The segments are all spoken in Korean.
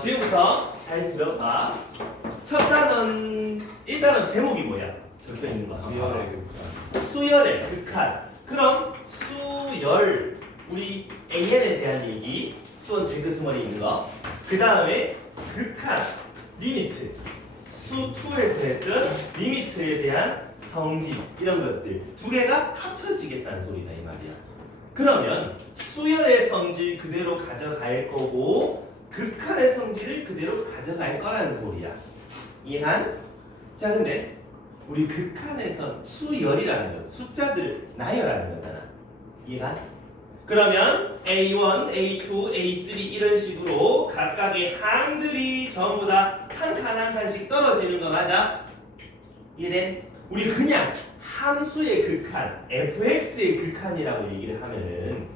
지금부터 잘 들어봐. 첫 단원 일단은 제목이 뭐야? 적혀 있는 거. 수열의 극한. 수열의 극한. 그럼 수열 우리 AN에 대한 얘기. 수원 제일 끝머리 있는 거. 그 다음에 극한 리미트. 수2에서 했던 리미트에 대한 성질 이런 것들 두 개가 합쳐지겠다는 소리다 이 말이야. 그러면 수열의 성질 그대로 가져갈 거고 극한의 성질을 그대로 가져갈 거라는 소리야. 이해한? 자 근데 우리 극한에선 수열이라는 건 숫자들을 나열하는 거잖아. 이해한? 그러면 A1, A2, A3 이런 식으로 각각의 항들이 전부 다 한 칸 한 칸씩 떨어지는 거 맞아? 이해된? 우리 그냥 함수의 극한, fx의 극한이라고 얘기를 하면은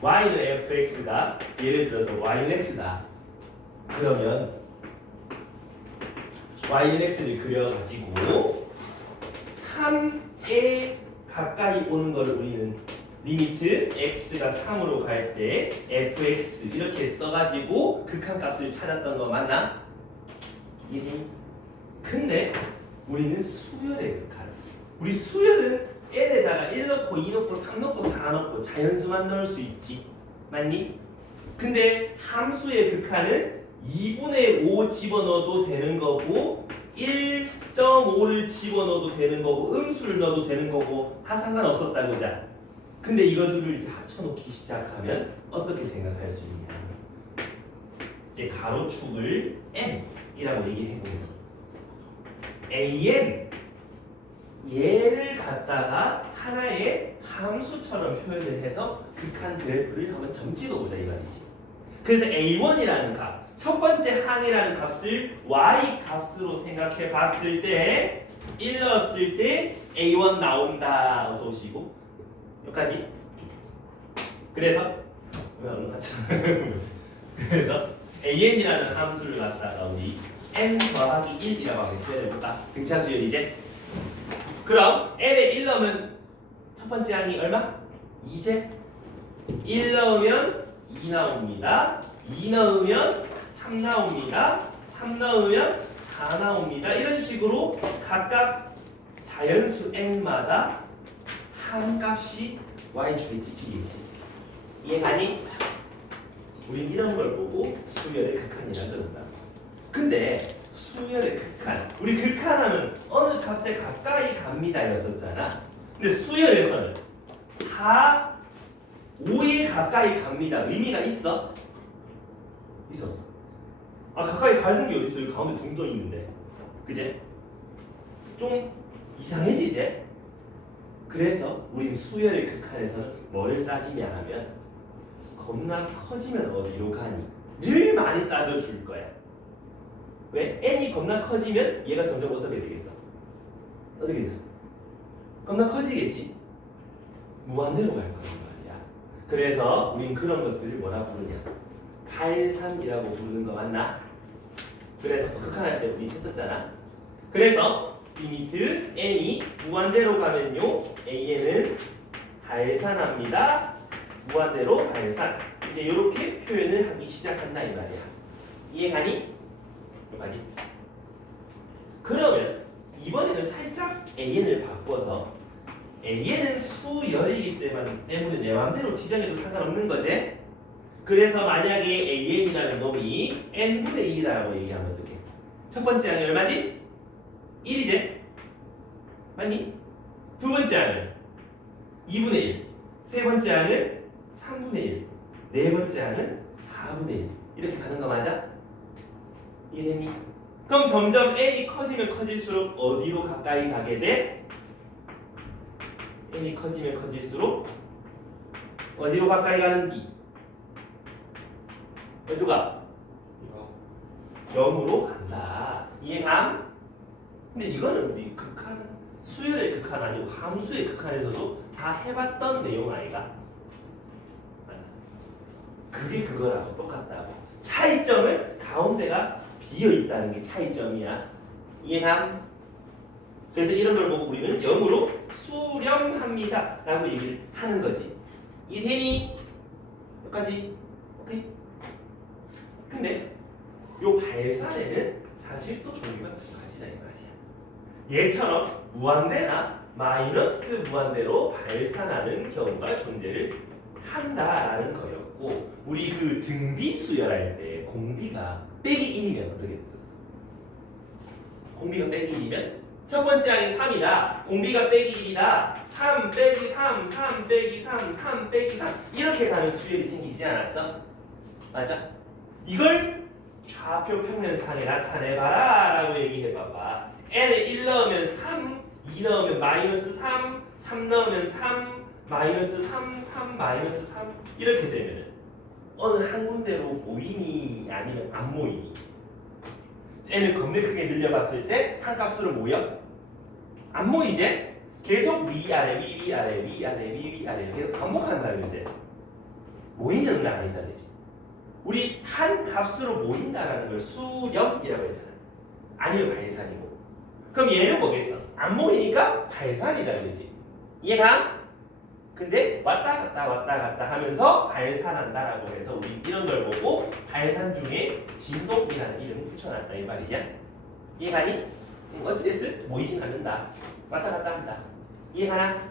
y는 fx가 예를 들어서 y는 x다. 그러면 y는 x를 그려가지고 3에 가까이 오는 걸 우리는 리미트 x가 3으로 갈 때 fx 이렇게 써가지고 극한값을 찾았던 거 맞나? 이해되니? 근데 우리는 수열의 극한. 우리 수열은 n에다가 1 넣고 2 넣고 3 넣고 4 넣고 자연수만 넣을 수 있지. 맞니? 근데 함수의 극한은 2분의 5 집어넣어도 되는 거고 1.5를 집어넣어도 되는 거고 음수를 넣어도 되는 거고 다 상관없었다 그자. 근데 이것들을 이제 합쳐놓기 시작하면 어떻게 생각할 수 있냐? 이제 가로축을 n이라고 얘기해보면 an 얘를 갖다가 하나의 함수처럼 표현을 해서 극한 그래프를 한번 점 찍어보자 이 말이지. 그래서 a1이라는 값, 첫 번째 항이라는 값을 y 값으로 생각해 봤을 때 1 넣었을 때 a1 나온다. 어서 오시고 여기까지. 그래서 그래서 an이라는 함수를 갖다가 우리 n 더하기 1이라고 하겠지. 등차수열 이제. 그럼 n에 1 넣으면 첫 번째 항이 얼마? 2제. 1 넣으면 2 나옵니다. 2 넣으면 3 나옵니다. 3 넣으면 4 나옵니다. 이런 식으로 각각 자연수 n마다 한 값이 y축에 찍히겠지. 이해가니? 우린 이런 걸 보고 수열의 극한이라 그런다. 근데 수열의 극한, 우리 극한하면 어느 값에 가까이 갑니다 였었잖아. 근데 수열에서는 4, 5에 가까이 갑니다. 의미가 있어? 있었어. 아 가까이 가는 게 어딨어? 여기 가운데 둥 떠 있는데. 그제? 좀 이상해지지? 그래서 우린 수열의 극한에서는 뭘 따지냐 하면 겁나 커지면 어디로 가니? 늘 많이 따져줄 거야. 왜? n이 겁나 커지면 얘가 점점 어떻게 되겠어? 어떻게 되겠어? 겁나 커지겠지? 무한대로 갈 거란 말이야. 그래서 우린 그런 것들을 뭐라 부르냐? 탈산이라고 부르는 거 맞나? 그래서 극한할 때 우리 했었잖아. 그래서 리미트 n이 무한대로 가면요 an은 발산합니다. 무한대로 발산. 이제 이렇게 표현을 하기 시작한다 이 말이야. 이해가니? 여기까지. 그러면 이번에는 살짝 an을 바꿔서 an은 수열이기 때문에 내 마음대로 지정해도 상관없는 거지. 그래서 만약에 an이라는 놈이 n분의 1이라고 얘기하면 어떡해? 첫 번째 항이 얼마지? 1이지? 맞니? 두 번째 항은 2분의 1, 세 번째 항은 3분의 1, 네 번째 항은 4분의 1 이렇게 가는 거 맞아? 이해되니? 그럼 점점 n이 커지면 커질수록 어디로 가까이 가게 돼? n이 커지면 커질수록 어디로 가까이 가는디? 어디로 가? 0으로 간다. 이해감? 근데 이거는 우리 극한, 수열의 극한 아니고 함수의 극한에서도 다 해봤던 내용 아이가? 그게 그거라고 똑같다고. 차이점은 가운데가 비어있다는 게 차이점이야. 이해감? 그래서 이런 걸 보고 우리는 0으로 수렴합니다 라고 얘기를 하는 거지. 이해되니? 여기까지? 오케이? 근데 요 발산에는 사실 또 종류가 두 가지다 이 말이야. 얘처럼 무한대나 마이너스 무한대로 발산하는 경우가 존재를 한다라는 거였고, 우리 그 등비 수열할 때 공비가 빼기 1이면 어떻게 됐었어? 공비가 빼기 1이면 첫 번째 항이 3이다. 공비가 빼기 1이다. 3 빼기 3, 3 빼기 3, 3 빼기 3 이렇게 가는 수열이 생기지 않았어? 맞아? 이걸 좌표 평면상에 나타내봐라 라고 얘기해봐봐. n에 1 넣으면 3, 2 넣으면 마이너스 3, 3 넣으면 3, 마이너스 3, 3, 마이너스 3 이렇게 되면 어느 한 군데로 모이니 아니면 안 모이니? n을 겁내 크게 늘려봤을 때 한 값으로 모여? 안 모이지? 계속 위아래 위아래 위아래 위아래 계속 반복한다 이제. 모이는 건 아니다 되지. 우리 한 값으로 모인다라는 걸 수렴이라고 했잖아. 아니면 발산이고. 그럼 얘는 뭐겠어? 안 모이니까 발산이다 되지. 이해가? 근데 왔다 갔다 왔다 갔다 하면서 발산한다라고 해서 우리 이런 걸 보고 발산 중에 진동이라는 이름을 붙여놨다 이 말이냐? 이해가니? 어찌됐든 모이진 않는다. 왔다 갔다 한다. 이해가나?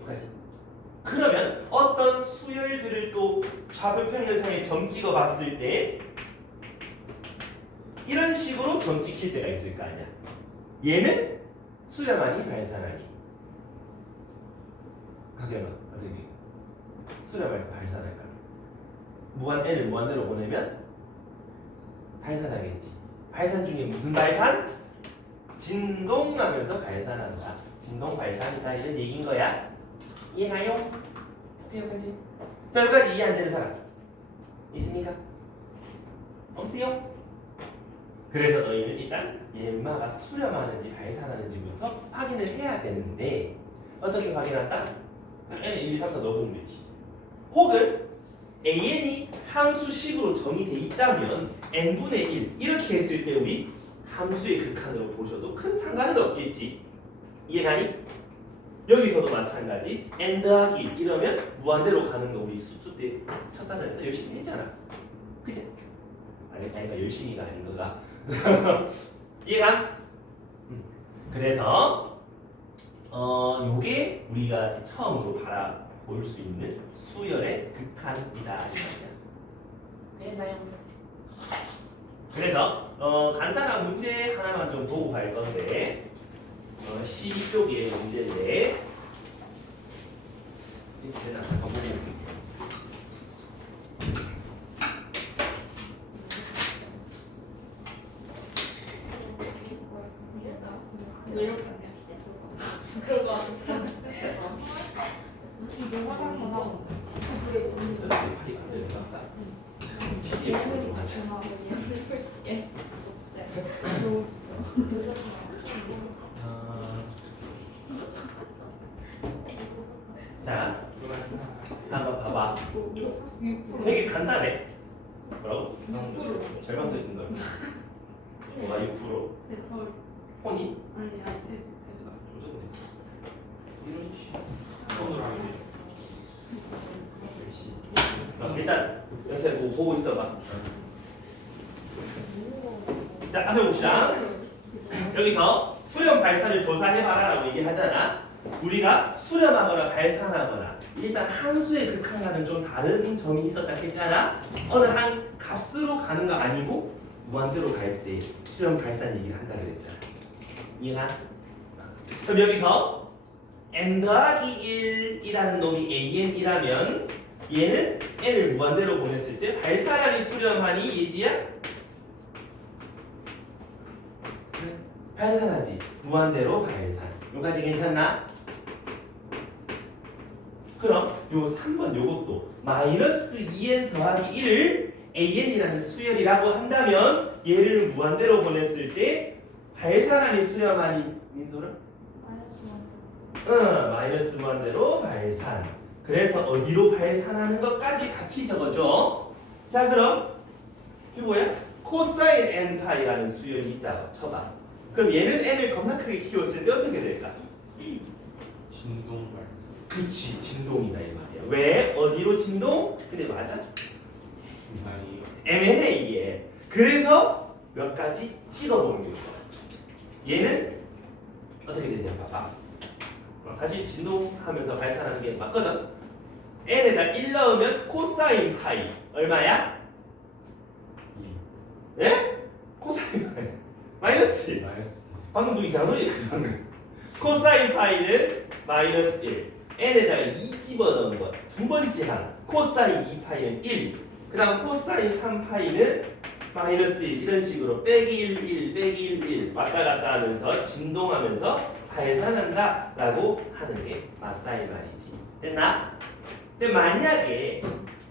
여기까지. 그러면 어떤 수열들을 또 좌표 평면상에 점 찍어 봤을 때 이런 식으로 점 찍힐 때가 있을 거 아니야. 얘는 수렴하니 발산하니? 가격은 어떻게 수렴할까 발산할까? 무한 n을 무한대로 보내면 발산하겠지. 발산 중에 무슨 발산? 진동하면서 발산한다. 진동 발산이다 이런 얘기인 거야. 이해가요? 오케이 여기까지. 자 여기까지 이해 안 되는 사람 있습니까? 없어요? 그래서 너희는 일단 얘마가 수렴하는지 발산하는지부터 확인을 해야 되는데 어떻게 확인한다? n 1, 2, 3, 4 넣어보면 되지. 혹은 an이 함수식으로 정의돼 있다면 n분의 1 이렇게 했을 때 우리 함수의 극한으로 보셔도 큰 상관은 없겠지. 이해가니? 여기서도 마찬가지. n 더하기 1 이러면 무한대로 가는 거 우리 수수 때 첫 단원에서 열심히 했잖아. 그치? 아니 열심히가 아닌 거가. 이해가? 그래서 요게 우리가 처음으로 바라볼 수 있는 수열의 극한이다 이 말이야. 네, 나요. 그래서 간단한 문제 하나만 좀 보고 갈 건데 C 쪽의 문제인데 일단 아까 보고 올게요. 그런 거 같아. 이거 화장하나? 팔이 안 되는 것 같다. PDF로 좀 하자. 예. 자, 한번 봐봐. 되게 간단해. 뭐라고? 절반 더 있는 거. 뭐가 6%? 혼이? 조졌네. 이런 씨. 손으로 하면 되죠. 일단 연습 보고 있어봐. 자, 앞에 봅시다. 여기서 수렴 발산을 조사해봐라라고 얘기하잖아. 우리가 수렴하거나 발산하거나 일단 함수의 극한과는 좀 다른 점이 있었다 했잖아. 어느 한 값으로 가는 거 아니고 무한대로 갈 때 수렴 발산 얘기를 한다 그랬잖아. 이해가? 그럼 여기서 n 더하기 1이라는 놈이 an이라면 얘는 n을 무한대로 보냈을 때 발산하니 수렴하니 예지야? 발산하지. 무한대로 발산. 여기까지 괜찮나? 그럼 요 3번 요것도 마이너스 2n 더하기 1을 an이라는 수열이라고 한다면 얘를 무한대로 보냈을 때 발산하니 수렴하니 민소는? 마이너스 무한대로 발산. 그래서 어디로 발산하는 것까지 같이 적어줘. 자 그럼 이거야 코사인 n 파이라는 수열이 있다고 쳐봐. 그럼 얘는 n을 겁나 크게 키웠을 때 어떻게 될까? 진동 발산. 그치 진동이다 이 말이야. 왜? 어디로 진동? 근데 맞아? 아니요. 애매해 이게. 그래서 몇 가지 찍어보는 게 좋아. 얘는 어떻게 되는지 한번 봐봐. 사실 진동하면서 발산하는 게 맞거든. n에다 1 넣으면 코사인 파이 얼마야? 2 예? 코사인 파이 마이너스 1. 마이너스 방금 도 이상한 소리 했거든. 코사인 파이는 마이너스 1. n에다가 2 집어넣은 것. 두 번째 항. 코사인 2파이는 1. 그 다음 코사인 3파이는 마이너스 1. 이런 식으로 빼기 1, 1, 빼기 1, 1 왔다 갔다 하면서 진동하면서 발산한다 라고 하는 게 맞다 이 말이지. 됐나? 근데 만약에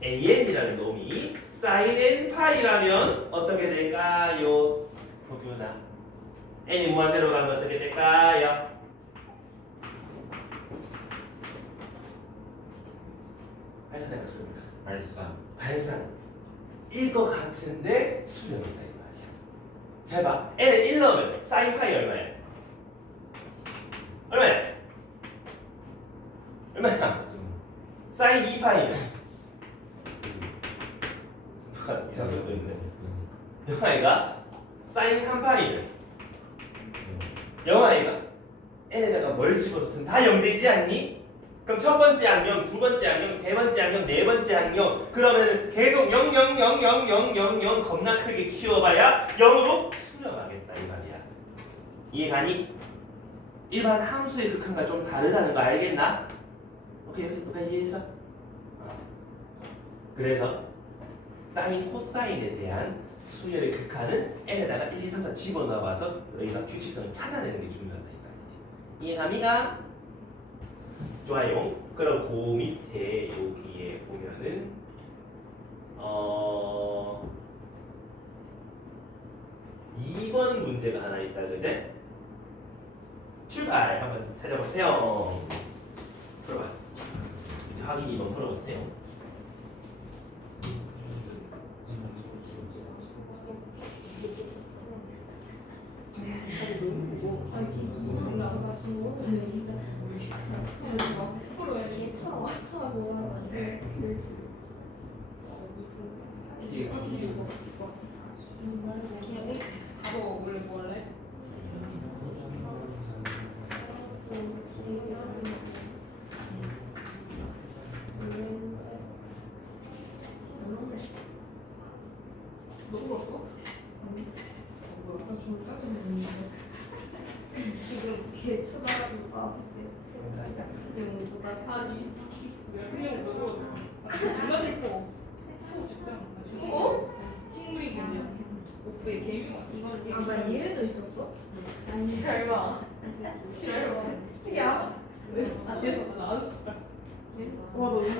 AN이라는 놈이 sin n 파이라면 어떻게 될까요? 보규나 n이 무한대로 가면 어떻게 될까요? 발산해가 수렴이다. 발산 발산일 것 같은데 수렴이다 이 말이야. 잘 봐. n에 1 넣으면 sin 파이 얼마야? 얼마야? 얼마야? sin 2파이는 누가 이상한 것도 있네. 영아이가 sin 3파이는 영아이가 n에다가 뭘 집어넣든 다 0 되지 않니? 그럼 첫 번째 항명, 두 번째 항명, 세 번째 항명, 네 번째 항명 그러면은 계속 0, 0, 0, 0, 0, 0, 0 겁나 크게 키워봐야 0으로 수렴하겠다 이 말이야. 이해가니? 일반 함수의 극한과 좀 다르다는 거 알겠나? 오케이, 여기까지 했어? 그래서 사인, 코사인에 대한 수열의 극한은 n에다가 1, 2, 3, 4 집어넣어봐서 너희가 규칙성을 찾아내는 게 중요하다 이 말이지. 이해갑니까? 좋아요. 그럼 그 밑에 여기에 보면은 2번 문제가 하나 있다 그제? 출발 한번 찾아보세요. 출발. 이제 확인 2번 풀어보세요. 아 지금 올라가 지금 진짜 앞으로 얘처럼 왔어 가서 원래 뭐 할래? 너 울었어? 지금 걔 쳐다보고 아버지 그냥 누가 아니 그냥 너 울었어 존나 슬퍼 수호 죽잖아 어? 식물이 뭐냐 오빠의 개미 이걸 아나 얘도 있었어? 아니 설마 설마 야 아 죄송합니다 나안 썼다 와너 이거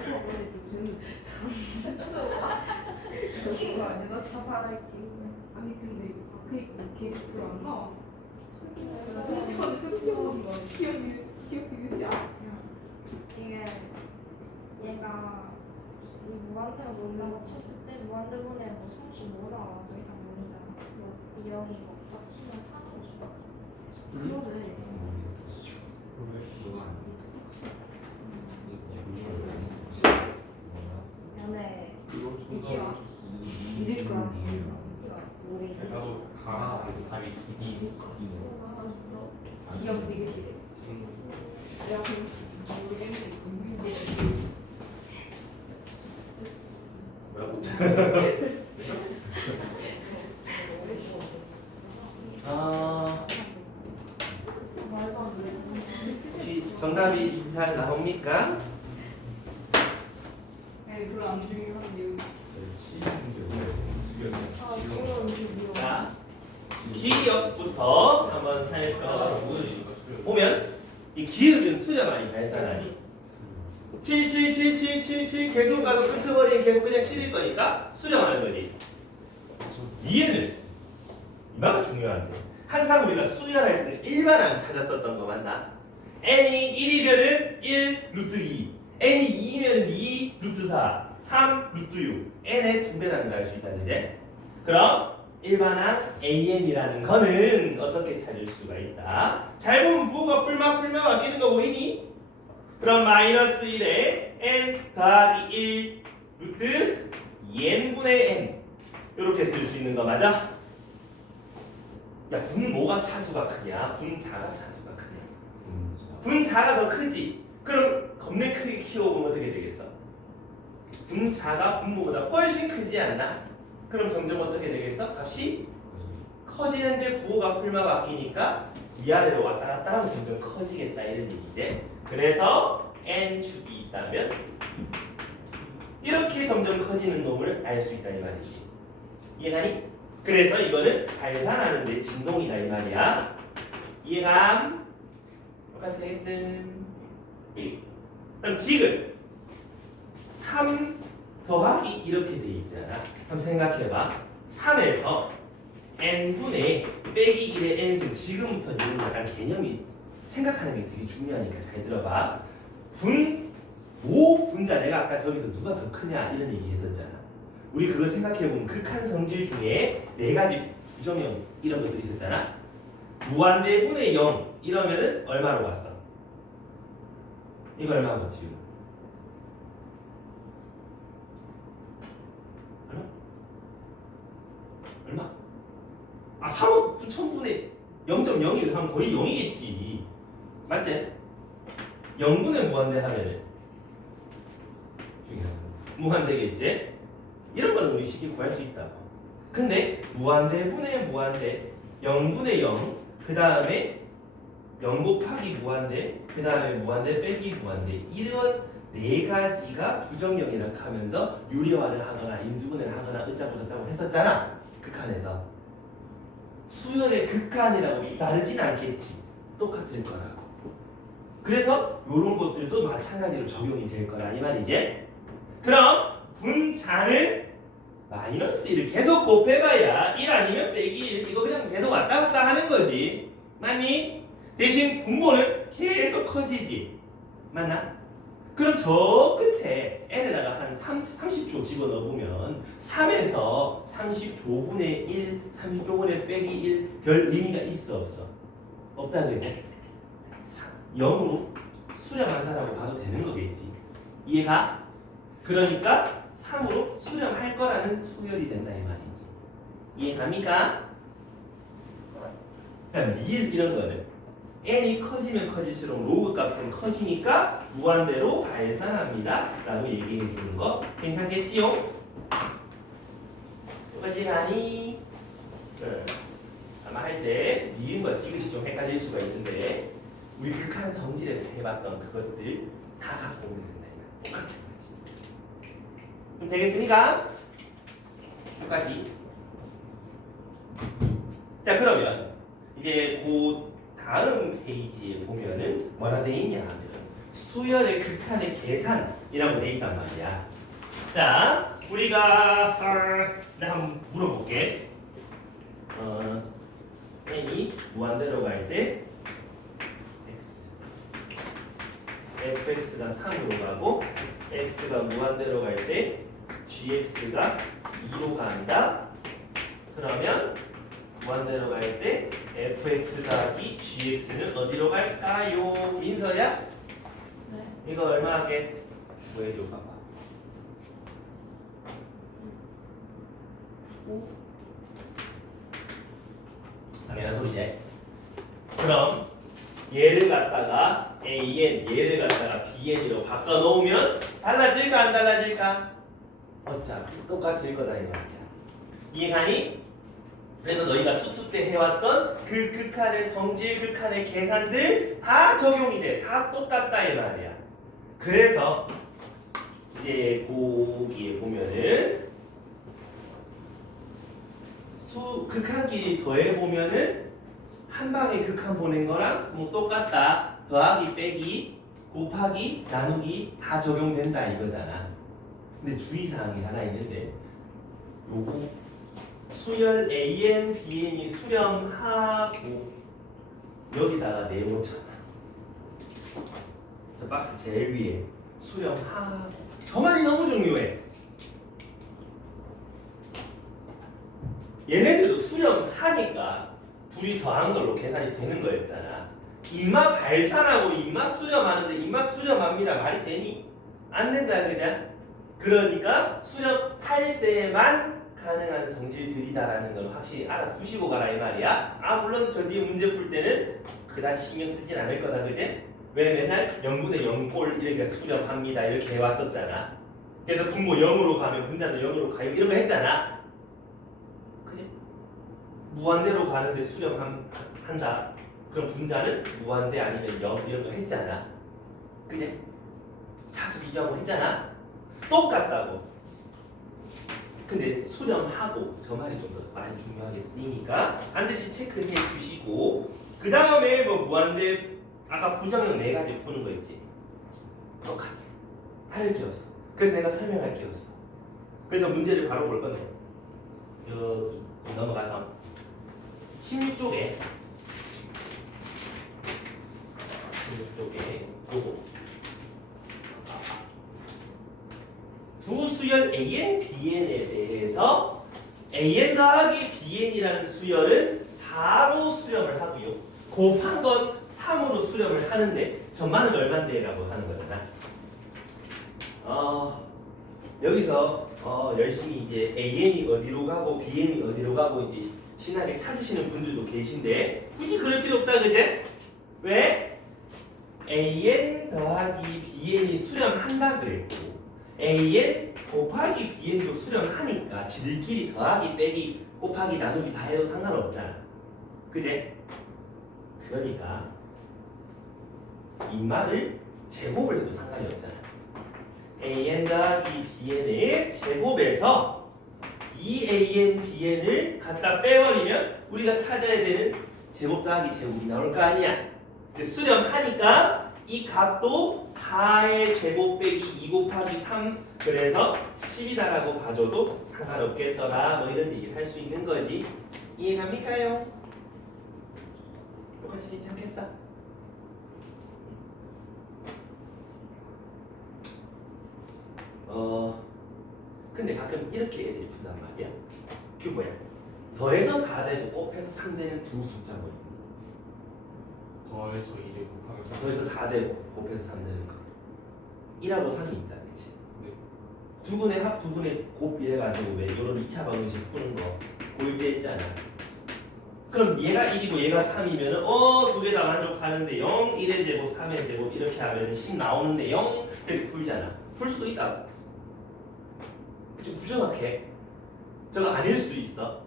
친구 아니야? 나 자발할게 아니 근데 걔 별로 안 나와 솔직하게 슬퍼하는 거 기억 되게 싫어 이게 얘가 이 무한대로 놀라고 쳤을 때 무한대분에 뭐 35 나와 너희 다 0이잖아 이 0이 없다 치면 3으로 줘 그러네 연애 믿지 마 믿을 거야 믿지 마 우리 나도 가라 답이 기니 기억 되게 싫어 내가 모르겠는데 뭐라고? 말도 안 돼. 혹시 정답이 잘 나옵니까? 네 별로 안 중요한데 아, 이건 이거 자, 기역부터 한번 살펴보면 이 기역은 수렴하니 발산하니 7, 7, 7, 7, 7, 7 계속 가도 끄트머리는 계속 그냥 7일 거니까 수렴하는 거지. 이해는 이마가 중요한데 항상 우리가 수열할 때 일반항 찾았었던 거 맞나? n이 1이면은 1 루트 2 n이 2면은 2 루트 4 3 루트 6 n의 2배라는 걸 알 수 있다 이제. 그럼 일반항 AN이라는 거는 어떻게 찾을 수가 있다? 잘 보면 부호가 뿔막 바뀌는 거 보이니? 그럼 마이너스 1에 n 더하기 1 루트 n분의 무한대 n 이렇게 쓸 수 있는 거 맞아? 야 분모가 차수가 크냐 분자가 차수가 크냐? 분자가 더 크지. 그럼 겁내 크게 키워보면 어떻게 되겠어? 분자가 분모보다 훨씬 크지 않나? 그럼 점점 어떻게 되겠어? 값이 커지는데 부호가 풀마 바뀌니까 위아래로 왔다 갔다 하면서 점점 커지겠다 이런 얘기지. 그래서 n축이 있다면 이렇게 점점 커지는 놈을 알 수 있다 이 말이지. 이해가니? 그래서 이거는 발산하는데 진동이다 이 말이야. 이해감? 똑같이 되겠음. 그럼 딕은 3 더하기 이렇게 돼 있잖아. 그럼 생각해봐. 3에서 n분의 빼기 1의 n승. 지금부터 이런 약간 개념이 생각하는 게 되게 중요하니까 잘 들어봐. 분자 내가 아까 저기서 누가 더 크냐 이런 얘기 했었잖아. 우리 그거 생각해보면 극한 성질 중에 4가지 부정형 이런 것들 있었잖아. 무한대분의 0 이러면은 얼마로 갔어? 이거 얼마고 지금? 얼마? 아 3억 9천분의 0.01 하면 거의 0이겠지. 맞지? 0분의 무한대 하면은 무한대겠지? 이런 거는 우리 쉽게 구할 수 있다. 근데 무한대분의 무한대 0분의 0 그 다음에 0 곱하기 무한대 그 다음에 무한대 빼기 무한대 이런 4가지가 부정형이라 하면서 유리화를 하거나 인수분해를 하거나 어쩌고 저쩌고 했었잖아. 극한에서 수열의 극한이라고 다르진 않겠지. 똑같을 거라고. 그래서 이런 것들도 마찬가지로 적용이 될 거라 이 말이지. 그럼 분자는 마이너스 1을 계속 곱해봐야 1 아니면 빼기 1 이거 그냥 계속 왔다 갔다 하는 거지. 맞니? 대신 분모는 계속 커지지. 맞나? 그럼 저 끝에 n에다가 한 30조 집어넣으면 3에서 30조분의 1, 30조분의 빼기 1 별 의미가 있어 없어? 없다 그지? 0으로 수렴한다라고 봐도 되는 거겠지. 이해가? 그러니까 3으로 수렴할 거라는 수열이 된다 이 말이지. 이해갑니까? 그러니까 밀 이런 거는 n이 커지면 커질수록 로그 값은 커지니까 무한대로 발산합니다 라고 얘기해 주는 거 괜찮겠지요? 똑같이 가니? 아마 할 때 니은과 디귿이 좀 헷갈릴 수가 있는데 우리 극한 성질에서 해봤던 그것들 다 갖고 오면 된다 이거 똑같은 거지. 그럼 되겠습니까? 여기까지. 자 그러면 이제 그 다음 페이지에 보면은 뭐라 돼 있냐 하면 수열의 극한의 계산이라고 돼 있단 말이야. 자 우리가 내가 한번 물어볼게. n이 무한대로 갈 때 fx가 3으로 가고 x가 무한대로 갈 때 gx가 2로 간다. 그러면 무한대로 갈 때 fx 더하기 gx는 어디로 갈까요? 민서야? 네. 이거 얼마 하게? 뭐 해줘 봐봐. 5. 당연한 소리지. 그럼 얘를 갖다가 an, 얘를 갖다가 bn으로 바꿔 놓으면 달라질까 안 달라질까? 어차피 똑같을 거다 이 말이야. 이해가니? 그래서 너희가 수투 때 해왔던 그 극한의 성질, 극한의 계산들 다 적용이 돼. 다 똑같다 이 말이야. 그래서 이제 거기에 보면은 극한끼리 더해 보면은 한 방에 극한 보낸 거랑 뭐 똑같다. 더하기, 빼기, 곱하기, 나누기 다 적용된다 이거잖아. 근데 주의사항이 하나 있는데 요거 수열 AN, BN이 수렴하고 여기다가 내놓잖아. 저 박스 제일 위에 수렴하고 저 말이 너무 중요해. 얘네들도 수렴하니까 둘이 더한 걸로 계산이 되는 거였잖아. 입맛 발산하고 입맛 수렴하는데 입맛 수렴합니다. 말이 되니? 안 된다 그자? 그러니까 수렴할 때만 가능한 성질들이다라는 걸 확실히 알아두시고 가라 이 말이야. 아 물론 저 뒤에 문제 풀 때는 그다지 신경 쓰진 않을 거다 그제? 왜 맨날 0분의 0꼴 이렇게 수렴합니다 이렇게 해왔었잖아. 그래서 분모 0으로 가면 분자도 0으로 가요 이런 거 했잖아. 그지? 무한대로 가는데 수렴한다. 그럼 분자는 무한대 아니면 0 이런 거 했잖아. 그지? 차수 비교하고 했잖아. 똑같다고. 근데 수렴하고 저 말이 좀 더 많이 중요하게 쓰이니까 반드시 체크해 주시고 그 다음에 뭐 무한대 아까 부정형 4가지 푸는 거 있지. 똑같아. 다를 게 없어. 그래서 내가 설명할 게 없어. 그래서 문제를 바로 볼 건데 여기 넘어가서 16쪽에 요거 두 수열 AN, BN에 대해서 AN 더하기 BN이라는 수열은 4로 수렴을 하고요. 곱한 건 3으로 수렴을 하는데 전만은 얼마인데라고 하는 거잖아. 여기서 열심히 이제 AN이 어디로 가고 BN이 어디로 가고 이제 신나게 찾으시는 분들도 계신데 굳이 그럴 필요 없다 그제? 왜? AN 더하기 BN이 수렴한다 그랬고 AN 곱하기 BN도 수렴하니까 지들끼리 더하기 빼기 곱하기 나누기 다 해도 상관없잖아. 그제? 그러니까 이 말을 제곱을 해도 상관이 없잖아. AN 더하기 BN의 제곱에서 2AN, BN을 갖다 빼버리면 우리가 찾아야 되는 제곱 더하기 제곱이 나올 거 아니야. 수렴하니까 이 값도 4의 제곱 빼기 2 곱하기 3 그래서 10이다라고 봐줘도 상관없겠더라 뭐 이런 얘기를 할 수 있는 거지. 이해갑니까요? 똑같이 괜찮겠어? 근데 가끔 이렇게 애들이 푼단 말이야. 그 뭐야? 더해서 4되고 곱해서 3되는 두 숫자 뭐 더해서 2대 곱하면 3. 더해서 4되고 곱해서 3되는 거 1하고 3이 있다 그치? 두 분의 합, 두 분의 곱 이래가지고 왜 이런 2차 방정식 푸는 거 고일 때 했잖아. 그럼 얘가 1이고 얘가 3이면은 두 개 다 만족하는데 0, 1의 제곱, 3의 제곱 이렇게 하면 10 나오는데 0 이렇게 풀잖아. 풀 수도 있다. 좀 부정확해. 저거 아닐 수 있어.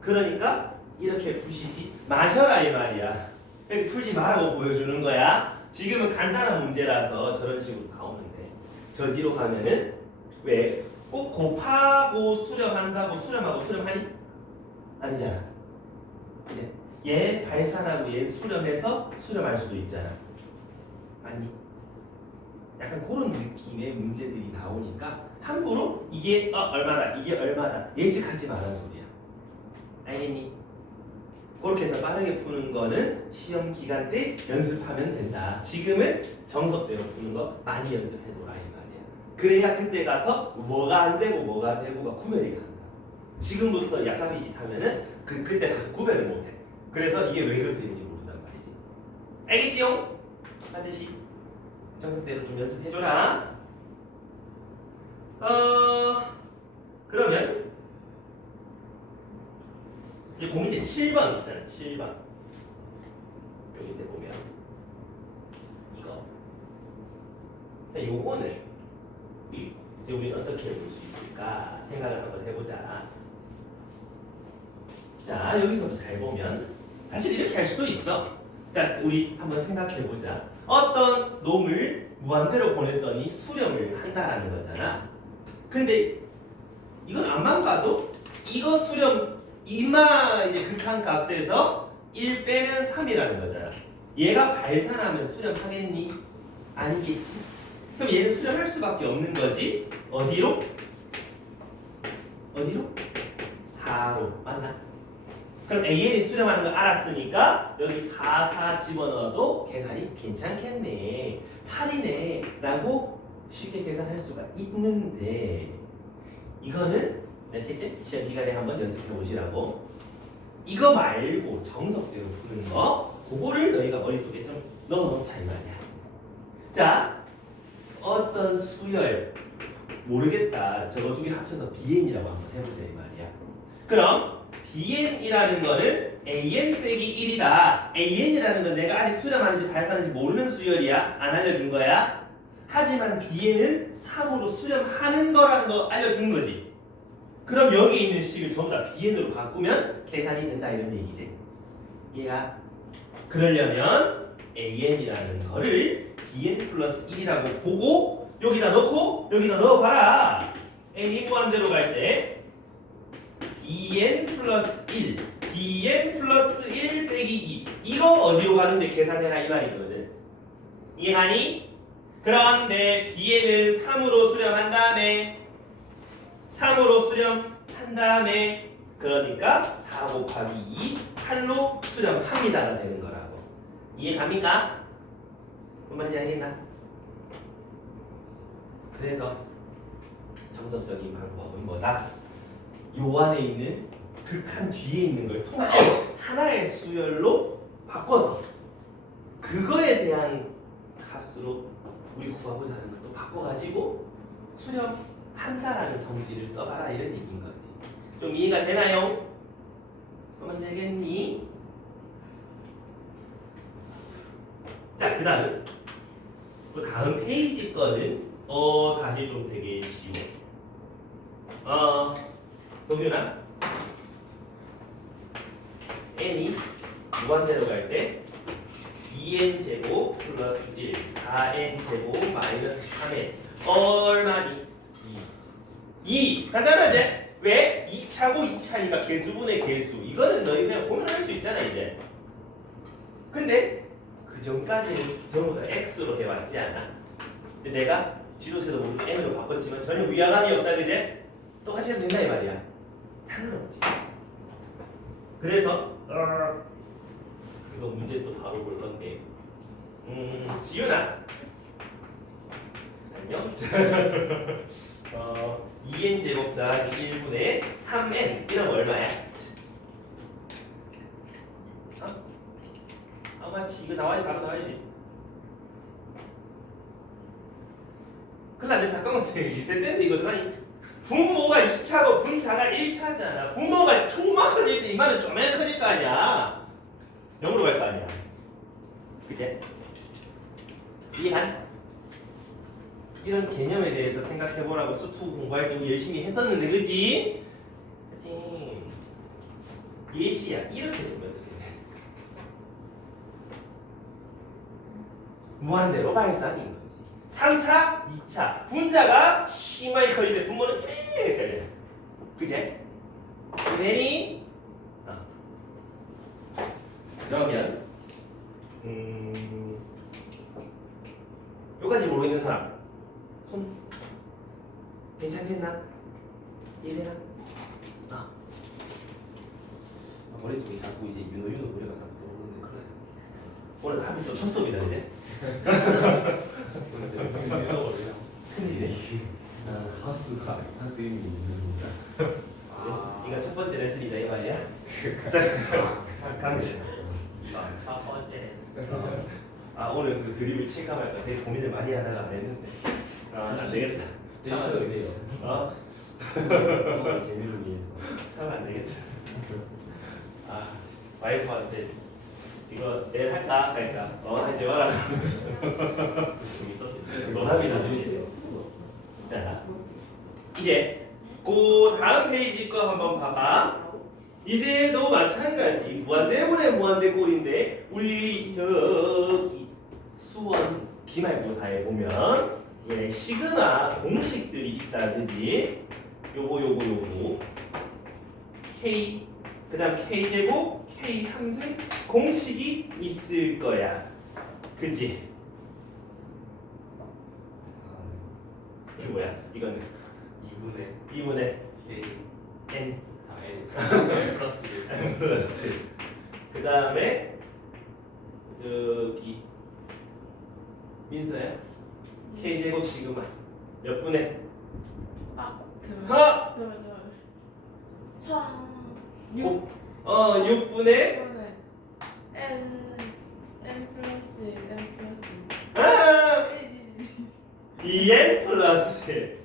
그러니까 이렇게 푸시지 마셔라 이 말이야. 풀지 말라고 보여주는 거야. 지금은 간단한 문제라서 저런 식으로 나오는데 저 뒤로 가면은 왜 꼭 곱하고 수렴한다고 수렴하고 수렴하니? 아니잖아. 이제 얘 발산하고 얘 수렴해서 수렴할 수도 있잖아. 아니. 약간 그런 느낌의 문제들이 나오니까 함부로 이게 얼마다 이게 얼마다 예측하지 말라는 소리야. 알겠니? 그렇게 해서 빠르게 푸는 거는 시험 기간 때 연습하면 된다. 지금은 정석대로 푸는 거 많이 연습해둬라 이 말이야. 그래야 그때 가서 뭐가 안 되고 뭐가 되고가 구별이 간다. 지금부터 약사비짓 하면은 그때 가서 구별을 못해. 그래서 이게 왜 그렇게 되는지 모른단 말이지. 알겠지요? 반드시 정석대로 좀 연습해줘라. 그러면 이제 고민된 7번 있잖아. 7번 여기 때 보면 이거 자 요거는 이제 우리 어떻게 볼 수 있을까 생각을 한번 해보자. 자 여기서도 잘 보면 사실 이렇게 할 수도 있어. 자 우리 한번 생각해보자. 어떤 놈을 무한대로 보냈더니 수렴을 한다라는 거잖아. 근데 이건 안만 봐도 이거 수렴 이마 이제 극한 값에서 1 빼면 3이라는 거잖아. 얘가 발산하면 수렴하겠니? 아니겠지. 그럼 얘는 수렴할 수밖에 없는 거지. 어디로? 어디로? 4로. 맞나? 그럼 AN이 수렴하는 걸 알았으니까 여기 4 집어넣어도 계산이 괜찮겠네. 8이네 라고 쉽게 계산할 수가 있는데 이거는 알겠지? 시험 기간에 한번 연습해 보시라고. 이거 말고 정석대로 푸는 거 그거를 너희가 머릿속에 좀 넣어놓자 이 말이야. 자 어떤 수열 모르겠다. 저거 두 개 합쳐서 bn이라고 한번 해보자 이 말이야. 그럼 bn이라는 거는 an 빼기 1이다. an이라는 건 내가 아직 수렴하는지 발산하는지 모르는 수열이야. 안 알려준 거야. 하지만 bn은 3으로 수렴하는 거라는 거 알려준 거지. 그럼 여기 있는 식을 전부 다 bn으로 바꾸면 계산이 된다 이런 얘기지. 이해가? 그러려면 an이라는 거를 bn 플러스 1이라고 보고 여기다 넣고 여기다 넣어봐라. n이 무한대로 갈 때 bn 플러스 1 bn 플러스 1 빼기 2 이거 어디로 가는데 계산해라 이 말이거든. 이해하니? 그런데 bn은 3으로 수렴한 다음에 3으로 수렴한 다음에 그러니까 4 곱하기 2 8로 수렴합니다가 되는 거라고. 이해갑니까? 뭔 말인지 알겠나? 그래서 정석적인 방법은 뭐다? 요 안에 있는 극한 뒤에 있는 걸 통째로 하나의 수열로 바꿔서 그거에 대한 값으로 우리 구하고자 하는 걸 또 바꿔가지고 수렴한다라는 성질을 써봐라 이런 얘기인 거지. 좀 이해가 되나요? 그러면 되겠니? 자, 그 다음 페이지 거는 사실 좀 되게 쉬워. 동윤아, n이 무한대로 갈 때 2n 제곱 플러스 1, 4n 제곱 마이너스 3n 얼마니? 2. 간단하지? 왜? 2차고 2차니까 개수분의 개수. 이거는 너희 그냥 보면 할 수 있잖아 이제. 근데 그 전까지는 전부 다 x로 해왔지 않아? 근데 내가 지도세도 모르고 n으로 바꿨지만 전혀 위화감이 없다 그제? 똑같이 해도 된다 이 말이야. 상관없지. 그래서 이거 문제 또 바로 볼 건데 지윤아 안녕? 2n 제곱 더하기 1분의 3n 이런 거 얼마야? 아마치 이거 나와야지 바로 나와야지. 큰일 났네. 잠깐만 리셋됐는데 이거 아니 분모가 2차고 분자가 1차잖아. 분모가 총만 커질 때 이만은 좀만 커질 거 아니야. 0으로 갈 거 아니야. 그치? 이해한? 이런 개념에 대해서 생각해보라고 수투 공부할 때 우리 열심히 했었는데 그지? 그치? 예지야 이렇게 되면 어떻게 돼? 무한대로 발산인 거지. 3차, 2차 분자가 심하게 커질 때 분모는 이렇게 커져. 그치? 그러니 그러면 요까지 모르겠는 사람 손 괜찮겠나? 이해되나? 머릿속에 자꾸 이제 윤호 노래가 자꾸 떠오르는데 그래. 오늘 하루 또 첫 수업이다 이제. 큰일이네. 하수가 선생님이 있는 거야. 이거 첫 번째 레슨이다 이 말이야. 자, 강제. 첫 번째. 오늘 그 드립을 칠까 말까 되게 고민을 많이 하다가 안 했는데. 안 되겠다. 재밌어요, 그래요. 수업을 재미를 위해서. 참 안 되겠다. 와이프한테 이거 내일 할까? 할까? 하지 마라. 노답이다. 자, 이제 그 다음 페이지 거 한번 봐봐. 이제도 마찬가지 무한대분의 무한대꼴인데 우리 저기 수원 기말고사에 보면 시그마 공식들이 있다 그지? 요거 K 그 다음 K제곱 K 3승 공식이 있을 거야 그지? 이게 뭐야? 이거는 2분의 K N N 플러스 플러스 그 다음에 저기 민서야 K제곱 시그마 몇 분의? 하! 6분의 N 플러스 1 2n 플러스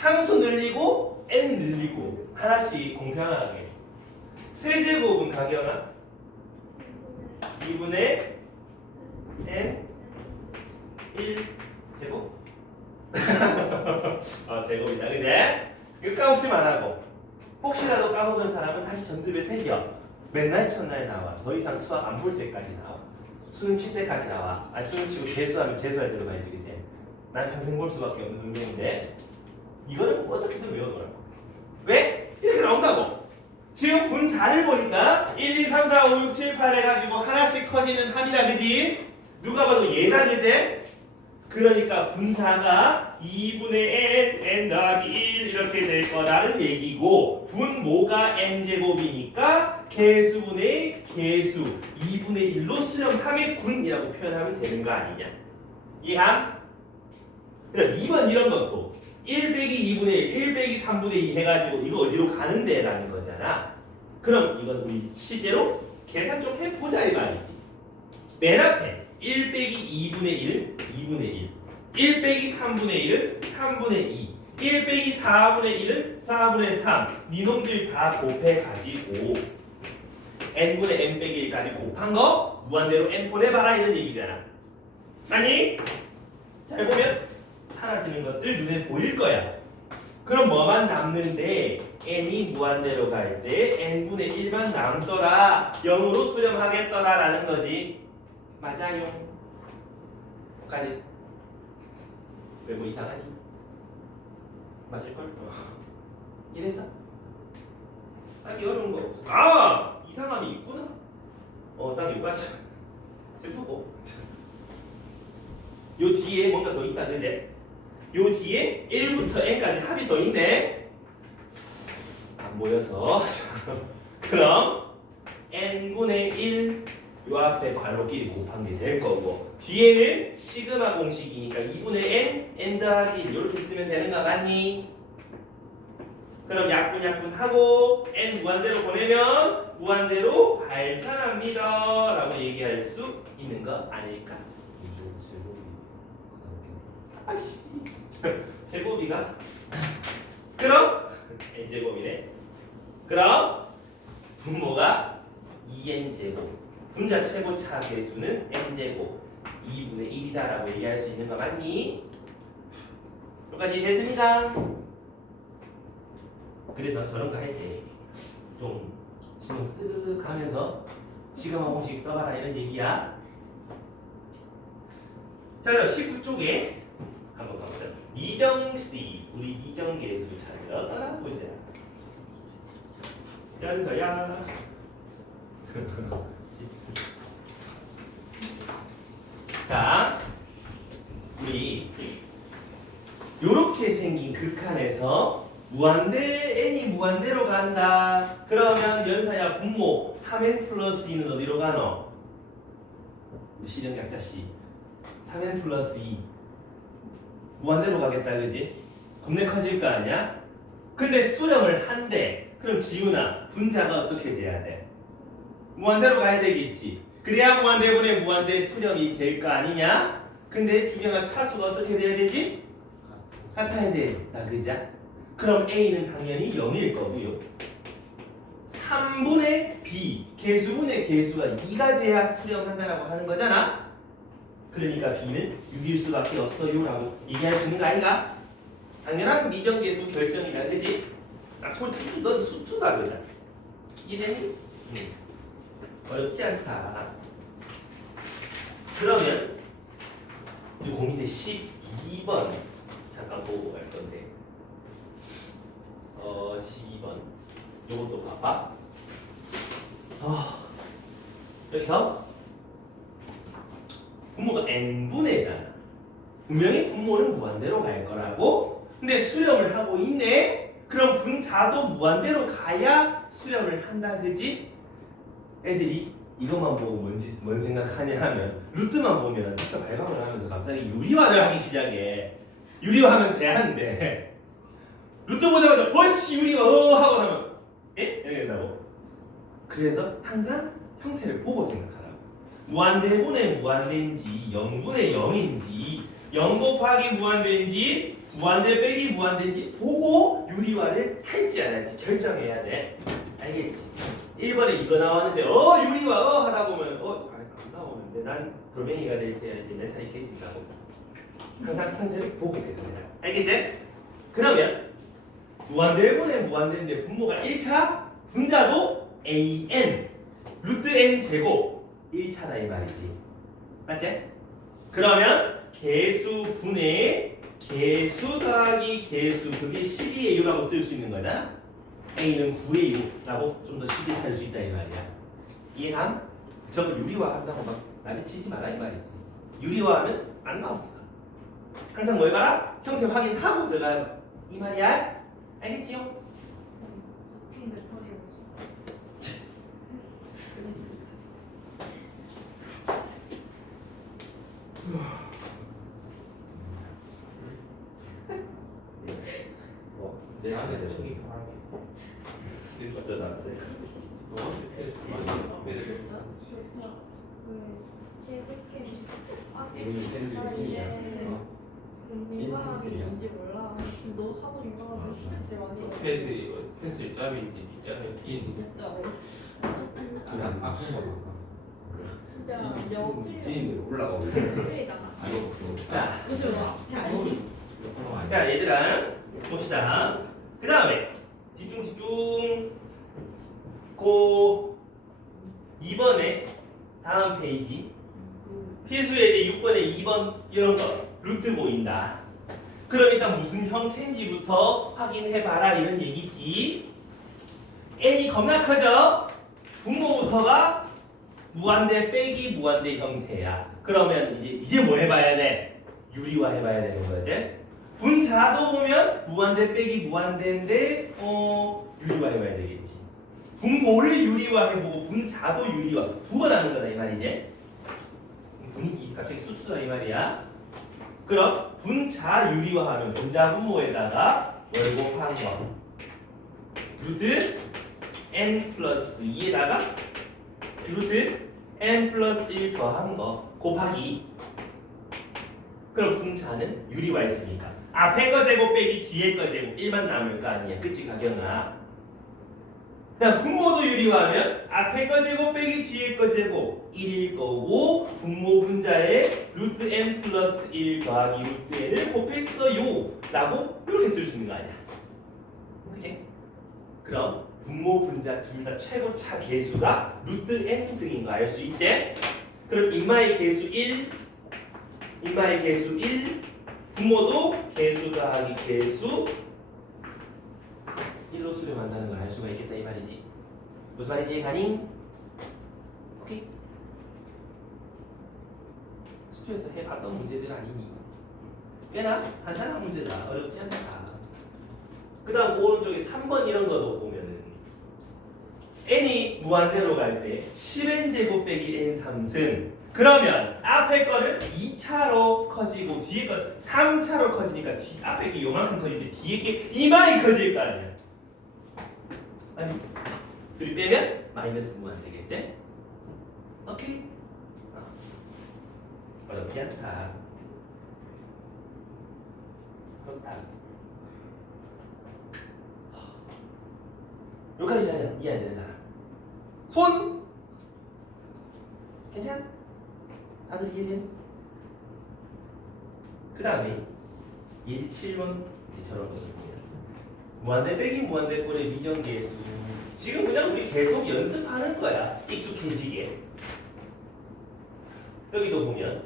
상수 늘리고 n 늘리고 하나씩 공평하게. 세제곱은 가경아 2분의 n 1제곱? 제곱이다 그제? 이거 까먹지만 안 하고 혹시라도 까먹은 사람은 다시 전집에 새겨. 맨날 첫날 나와. 더 이상 수학 안 볼 때까지 나와. 수능 칠 때까지 나와. 아니 수능 치고 재수하면 재수할 대로 가야지 그제? 난 평생 볼 수밖에 없는 운명인데 이거는 어떻게든 외워놓으라고. 왜? 이렇게 나온다고. 지금 분자를 보니까 1, 2, 3, 4, 5, 6, 7, 8 해가지고 하나씩 커지는 합이다 그지? 누가 봐도 얘다 그제? 그러니까 분자가 2분의 n 더하기 1 이렇게 될 거라는 얘기고 분모가 n제곱이니까 개수분의 개수 2분의 1로 수렴하겠군이라고 표현하면 되는 거 아니냐. 이해함? 그럼 2번 이런 것도 1 빼기 2분의 1, 1 빼기 3분의 2 해가지고 이거 어디로 가는데 라는 거잖아. 그럼 이건 우리 실제로 계산 좀 해보자 이 말이지. 맨 앞에 1 빼기 2분의 1은 2분의 1 1 빼기 3분의 1은 3분의 2 1 빼기 4분의 1은 4분의 3 니놈들 다 곱해가지고 n분의 n 빼기 1까지 곱한 거 무한대로 n분 해봐라 이런 얘기잖아. 아니? 잘 보면 사라지는 것들 눈에 보일 거야. 그럼 뭐만 남는데 n이 무한대로 갈 때 n분의 1만 남더라 0으로 수렴하겠더라 라는 거지. 맞아요. 까지. 왜 뭐 이상하니? 맞을걸? 이랬어? 딱 어려운 거 없어. 아! 이상함이 있구나. 딱 여기까지. 슬프고. 요 뒤에 뭔가 더 있다 그제? 요 뒤에 1부터 n까지 합이 더 있네. 안 모여서. 그럼 n분의 1 요 앞에 괄호끼리 곱한 게 될 거고 뒤에는 시그마 공식이니까 2분의 n 더하기 1 이렇게 쓰면 되는 거 맞니? 그럼 약분 하고 n 무한대로 보내면 무한대로 발산합니다 라고 얘기할 수 있는 거 아닐까? 아씨 제곱이가? 그럼 n제곱이네. 그럼 분모가 2n제곱 분자 최고차 계수는 n제곱 2분의 1이다 라고 얘기할 수 있는 거 맞니? 여기까지 됐습니까? 그래서 저런 거 할 때 좀 신경 쓱 하면서 시그마 공식 써봐라 이런 얘기야. 자 그럼 19쪽에 한번 가보자. 미정C 우리 미정계수 찾으러 떠나보자. 연서야 자, 우리 요렇게 생긴 극한에서 무한대 n이 무한대로 간다. 그러면 연사야 분모 3n 플러스 2는 어디로 가노? 우리 실용약자씨 3n 플러스 2 무한대로 가겠다 그지? 겁내 커질 거 아니야? 근데 수렴을 한대. 그럼 지훈아 분자가 어떻게 돼야 돼? 무한대로 가야 되겠지. 그래야 무한대분의 무한대 수렴이 될 거 아니냐? 근데 중요한 차수가 어떻게 돼야 되지? 같아야 된다 그자? 그럼 A는 당연히 0일 거고요. 3분의 B 개수분의 개수가 2가 돼야 수렴한다라고 하는 거잖아. 그러니까 B는 6일 수밖에 없어요 라고 얘기할 수 있는 거 아닌가? 당연한 미정계수 결정이다 그지? 솔직히 이건 수투다 그자? 이해되니? 어렵지 않다. 그러면 이제 고민대 12번 잠깐 보고 갈 건데 12번 요것도 봐봐. 여기서 분모가 n분의잖아. 분명히 분모는 무한대로 갈 거라고. 근데 수렴을 하고 있네. 그럼 분자도 무한대로 가야 수렴을 한다 그지? 애들이 이것만 보고 뭔 생각하냐 하면 루트만 보면 진짜 발광을 하면서 갑자기 유리화를 하기 시작해. 유리화하면 돼야하는데 루트 보자마자 어씨 유리화 하고 나면 에? 이렇게 된다고. 그래서 항상 형태를 보고 생각하라고. 무한대분의 무한대인지 0분의 0인지 0 곱하기 무한대인지 무한대 빼기 무한대인지 보고 유리화를 할지 안 할지 결정해야 돼. 알겠지? 1번에 이거 나왔는데 유리화 하다 보면 안 나오는데 난 돌멩이가 될 때 이제 멘탈이 깨진다고. 항상 상대를 보고 계산해라. 알겠지? 그러면 무한대분의 무한대인데 분모가 1차 분자도 an 루트 n 제곱 1차다 이 말이지. 맞지? 그러면 개수분의 개수 더하기 개수 그게 12A라고 쓸 수 있는 거잖아. A는 9A라고 좀 더 쉽게 찾을 수 있다 이 말이야. 이해함? 저거 유리화 한다고 막 난리치지 마라 이 말이지. 유리화하면 안 나옵니다. 항상 뭐 해봐라? 형태 확인하고 들어가 이 말이야. 알겠지요? 근데 털이 없어. 내 안에 책이 강하게. 어쩌다 왔어요? 취직해. 우리 펜슬이 나 있습니다. 이제 민망하게 뭔지 몰라. 너 하고 민망하게 진짜 많이 해. 어떻게 펜슬 짭인지 뒷짭이 뒤에 있는 진짜 그냥 아픈 거 바꿨어. 진짜 명 찐인데 올라가고. 틀리잖아. 이거 그거. 자, 무슨 와? 자 얘들아 봅시다. 그 다음에 집중. 고 2번에 다음 페이지 필수에 이제 6번에 2번 이런 거 루트 보인다. 그럼 일단 무슨 형태인지부터 확인해봐라 이런 얘기지. n이 겁나 커져. 분모부터가 무한대 빼기 무한대 형태야. 그러면 이제 뭐 해봐야 돼? 유리화 해봐야 되는 거지. 분자도 보면 무한대 빼기 무한대인데 유리화 해봐야 되겠지. 분모를 유리화해보고 분자도 유리화 두 번 하는 거다 이 말이지. 분위기 갑자기 쑥쑥하 이 말이야. 그럼 분자 유리화하면 분자 분모에다가 월곱한 거 루트 n 플러스 2에다가 루트 n 플러스 1 더한 거 곱하기. 그럼 분자는 유리화했으니까 앞에 거 제곱 빼기 뒤에 거 제곱 1만 남을 거 아니야. 그치 가경아? 그다음 분모도 유리화하면 앞에 거 제곱 빼기 뒤에 거 제곱 1일 거고 분모 분자에 루트 n 플러스 1 더하기 루트 n을 곱했어요 라고 이렇게 쓸 수 있는 거 아니야. 그치? 그럼 분모 분자 둘 다 최고차 개수가 루트 n승인 거 알 수 있지? 그럼 인마의 개수 1 분모도 개수 더하기 개수 1로 수렴한다는 걸 알 수가 있겠다 이 말이지. 무슨 말이지 가닝? 오케이. 수투에서 해봤던 문제들 아니니? 꽤나 간단한 문제다. 어렵지 않다. 그 다음 오른쪽에 3번 이런 거도 보면은 n이 무한대로 갈 때 10n 제곱 빼기 n 3승. 그러면 앞에 거는 2차로 커지고 뒤에 거 3차로 커지니까 앞에 게 요만큼 커지는데 뒤에 게 이만히 커질 거 아니야. 아니 둘이 빼면 마이너스 무한 되겠지? 오케이? 어렵지 않다. 그렇다. 여기까지 잘 이해 안 되는 사람 손 괜찮아? 다들 이해되니? 그 다음에 예제 7번 저런 거 보면 무한대 빼기 무한대 꼴의 미정계수. 지금 그냥 우리 계속 연습하는 거야. 익숙해지게. 여기도 보면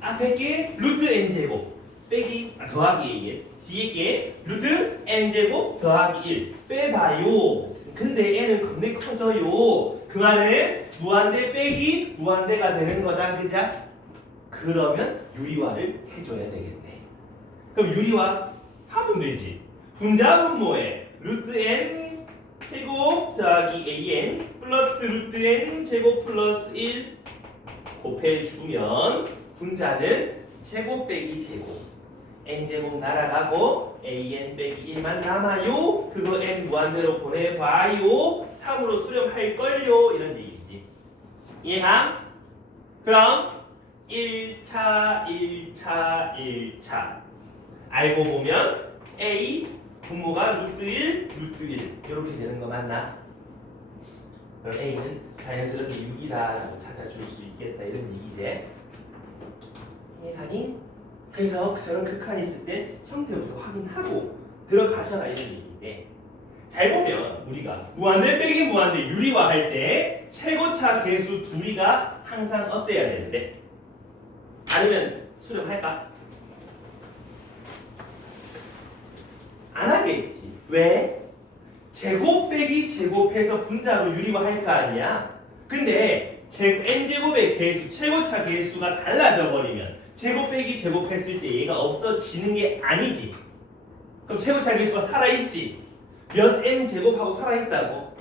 앞에 게 루트 n제곱 빼기 더하기 1 뒤에 게 루트 n제곱 더하기 1 빼봐요. 근데 n은 겁내 커져요. 그 말은 무한대 빼기 무한대가 되는 거다. 그자? 그러면 유리화를 해줘야 되겠네. 그럼 유리화 하면 되지. 분자 분모에 루트 n 제곱 더하기 an 플러스 루트 n 제곱 플러스 1 곱해주면 분자는 제곱 빼기 제곱 n 제곱 날아가고 an 빼기 1만 남아요. 그거 n 무한대로 보내봐요. 3으로 수렴할걸요. 이런 얘기지. 이해가? 그럼 1차 1차 1차 알고 보면 A 분모가 루트 1 루트 1 이렇게 되는 거 맞나? 그럼 A는 자연스럽게 6이다라고 찾아줄 수 있겠다 이런 얘기지. 이해가니? 그래서 저런 극한이 있을 때 형태부터 확인하고 들어가셔라 이런 얘기인데 잘 보면 우리가 무한대 빼기 무한대 유리화할 때 최고차 계수 둘이가 항상 어때야 되는데 아니면 수렴할까? 안 하겠지. 왜? 제곱 빼기 제곱해서 분자로 유리화할 거 아니야. 근데 n제곱의 계수, 최고차 계수가 달라져 버리면 제곱 빼기 제곱했을 때 얘가 없어지는 게 아니지. 그럼 최고차 계수가 살아있지. 몇 n제곱하고 살아있다고.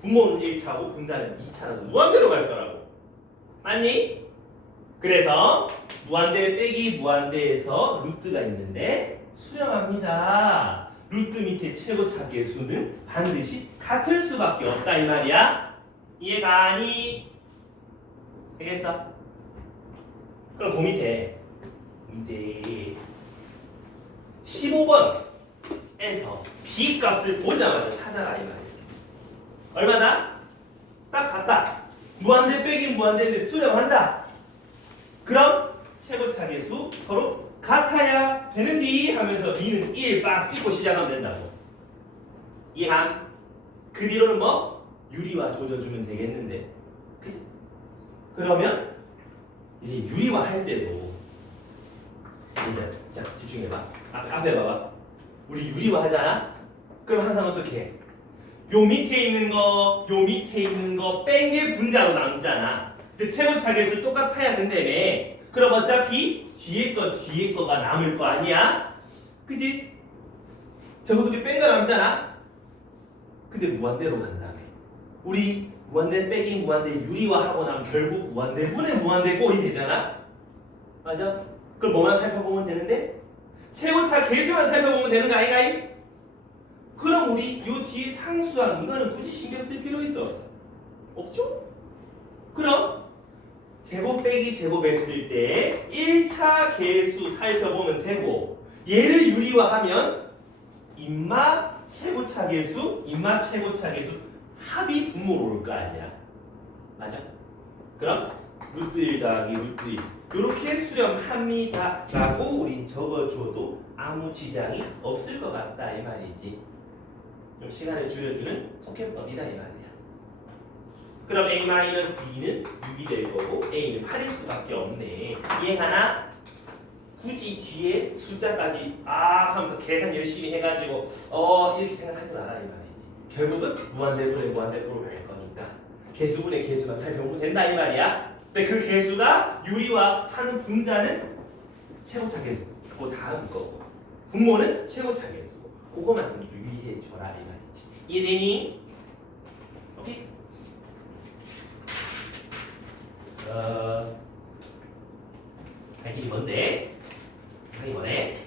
분모는 1차고 분자는 2차라서 무한대로 갈 거라고. 맞니? 그래서 무한대 빼기 무한대에서 루트가 있는데 수렴합니다. 루트 밑에 최고차 계수는 반드시 같을 수밖에 없다 이 말이야. 이해가니? 되겠어? 그럼 그 밑에 문제 15번에서 B 값을 보자마자 찾아라 이 말이야. 얼마나? 딱 같다. 무한대 빼기 무한대인데 수렴한다. 그럼 최고차 계수 서로 같아야 되는디 하면서 B는 1 빡 찍고 시작하면 된다고. 이해함? 그 뒤로는 뭐? 유리화 조져주면 되겠는데. 그치? 그러면 이제 유리화 할 때도 이제 자 집중해봐. 앞에 봐봐. 우리 유리화 하잖아? 그럼 항상 어떻게 해? 요 밑에 있는 거, 요 밑에 있는 거 뺀 게 분자로 남잖아. 근데 최고차 계수 똑같아야 된다며. 그럼 어차피 뒤에 거가 남을 거 아니야? 그지? 저것도 뺀 거 남잖아? 근데 무한대로 간다며. 우리 무한대 빼기 무한대 유리화하고 나면 결국 무한대분의 무한대 꼴이 되잖아? 맞아? 그럼 뭐만 살펴보면 되는데? 최고차 계수만 살펴보면 되는 거 아이가이? 그럼 우리 요 뒤에 상수항 이거는 굳이 신경 쓸 필요 있어 없어? 없죠? 그럼 제곱 빼기 제곱 했을 때 1차 계수 살펴보면 되고 얘를 유리화하면 인마 최고차 계수, 인마 최고차 계수 합이 분모로 올 거 아니야. 맞아? 그럼 루트 1 더하기 루트 1 이렇게 수렴합니다 라고 우린 적어줘도 아무 지장이 없을 것 같다 이 말이지. 좀 시간을 줄여주는 속해법이다 이 말이야. 그럼 A-2는 6이 될 거고 A는 8일 수밖에 없네. 이해가나? 굳이 뒤에 숫자까지 하면서 계산 열심히 해가지고 이렇게 생각하지 마라 이 말이지. 결국은 무한대분의 무한대꼴로 갈 거니까 계수분의 계수만 살펴보면 된다 이 말이야. 근데 그 계수가 유리화하는 분자는 최고차 계수 그 다음 거고 분모는 최고차 계수 그거만 좀 유의해 줘라 이 말이지. 이해되니? 오케이? 할 길이 뭔데? 하기 원해?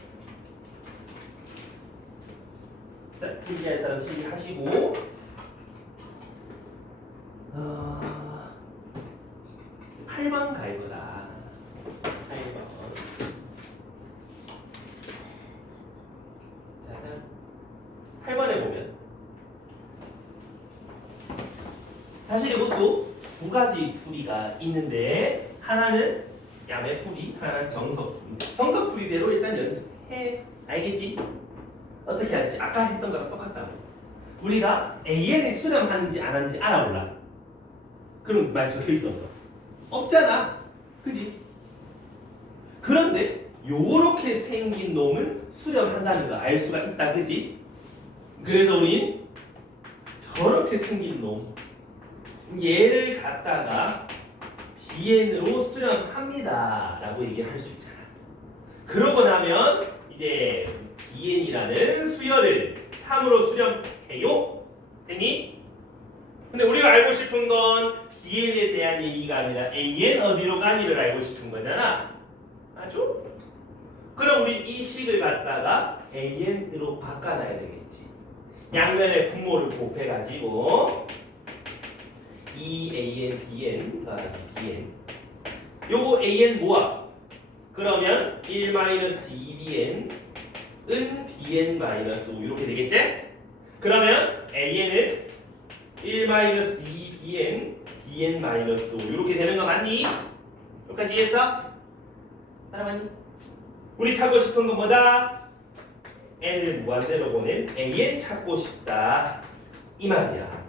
일단 필기할 사람 필기하시고 8번 갈 거다. 8번. 자, 8번에 보면 사실 이것도 두 가지 풀이가 있는데 하나는 야매 풀이, 하나는 정석 풀이. 정석 풀이대로 일단 연습해. 알겠지? 어떻게 할지 아까 했던 거랑 똑같다고. 우리가 AN이 수렴하는지 안 하는지 알아볼라. 그럼 말 적혀 있어 없어? 없잖아. 그지? 그런데 요렇게 생긴 놈은 수렴한다는 거 알 수가 있다. 그지? 그래서 우린 저렇게 생긴 놈 얘를 갖다가 BN으로 수렴합니다 라고 얘기할 수 있잖아. 그러고 나면 이제 BN이라는 수열을 3으로 수렴해요. 됐니? 근데 우리가 알고 싶은 건 BN에 대한 얘기가 아니라 AN 어디로 가니를 알고 싶은 거잖아. 맞죠? 그럼 우리 이 식을 갖다가 AN으로 바꿔놔야 되겠지. 양면의 분모를 곱해가지고 2AN, BN 더하기 BN 요거 AN 모아. 그러면 1-2bn은 bn-5 이렇게 되겠지? 그러면 AN은 1-2bn bn-5 이렇게 되는 거 맞니? 여기까지 이해했어? 따라맞니? 우리 찾고 싶은 건 뭐다? n을 무한대로 보는 an 찾고 싶다 이 말이야.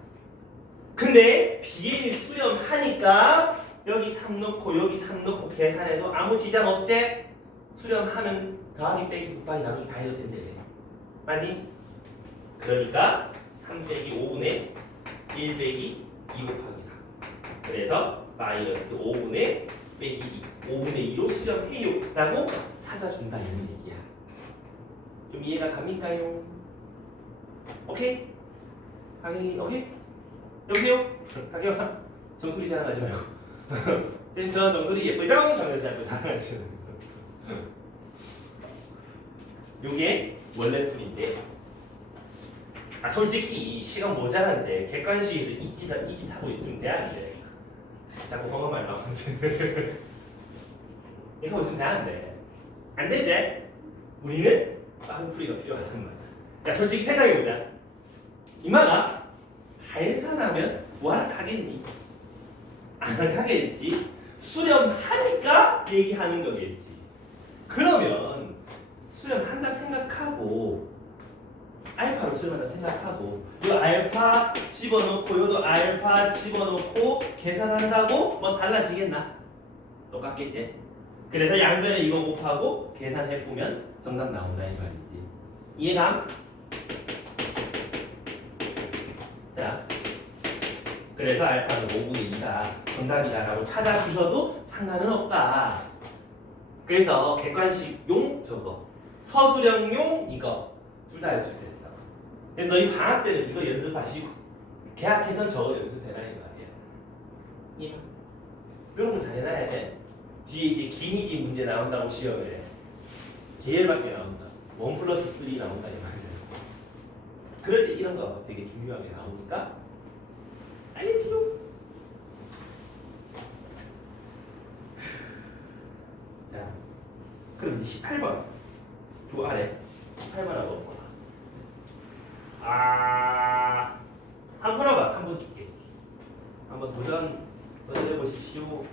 근데 bn이 수렴하니까 여기 3 넣고 여기 3 넣고 계산해도 아무 지장 없지? 수렴하면 더하기 빼기 곱하기 나누기 다 해도 된대. 맞니? 그러니까 3 빼기 5분의 1 빼기 2 곱하기 4. 그래서 마이너스 5분의 빼기 2, 5분의 2로 수렴해요 라고 찾아준다 이런 얘기야. 좀 이해가 갑니까요? 오케이? 강의 오케이? 여보세요? 가격 정수리 자랑하지 말고 쌤 저 정수리 예쁘죠? 장면 자꾸 자랑하지 말고 요게 원래 풀인데 솔직히 시간 모자란데 객관식에서 이 짓 하고 있으면 돼안돼. 자꾸 험한 말 나오는데 이렇게 하고 있으면 돼안돼. 안 되지? 우리는 빠른 풀이가 필요하단 말이야. 야 솔직히 생각해보자. 이마가 발산하면 부활하겠니? 안 하겠지? 수렴하니까 얘기하는 거겠지. 그러면 수렴한다 생각하고 알파로 수렴한다 생각하고 이 알파 집어넣고 요도 알파 집어넣고 계산한다고 뭐 달라지겠나? 똑같겠지? 그래서 양변에 이거 곱하고 계산해보면 정답 나온다 이 말이지. 이해감? 자, 그래서 알파는 5분의 2가 정답이다라고 찾아주셔도 상관은 없다. 그래서 객관식용 저거, 서술형용 이거 둘 다 할 수 있어야 된다. 그래서 너희 방학 때는 이거 연습하시고 개학해서 저거 연습해라 이 말이야. 이해가? 이런 거 잘해놔야 돼. 뒤에 이제 기니디 문제 나온다고 시험에 계열밖에 나온다. 1 플러스 3 나온다 이 말이야. 그럴 때 이런 거 되게 중요하게 나오니까 알겠지요? 자, 그럼 이제 18번 그 아래 18번하고 한번 풀어봐. 3번 줄게. 한번 도전해 보십시오.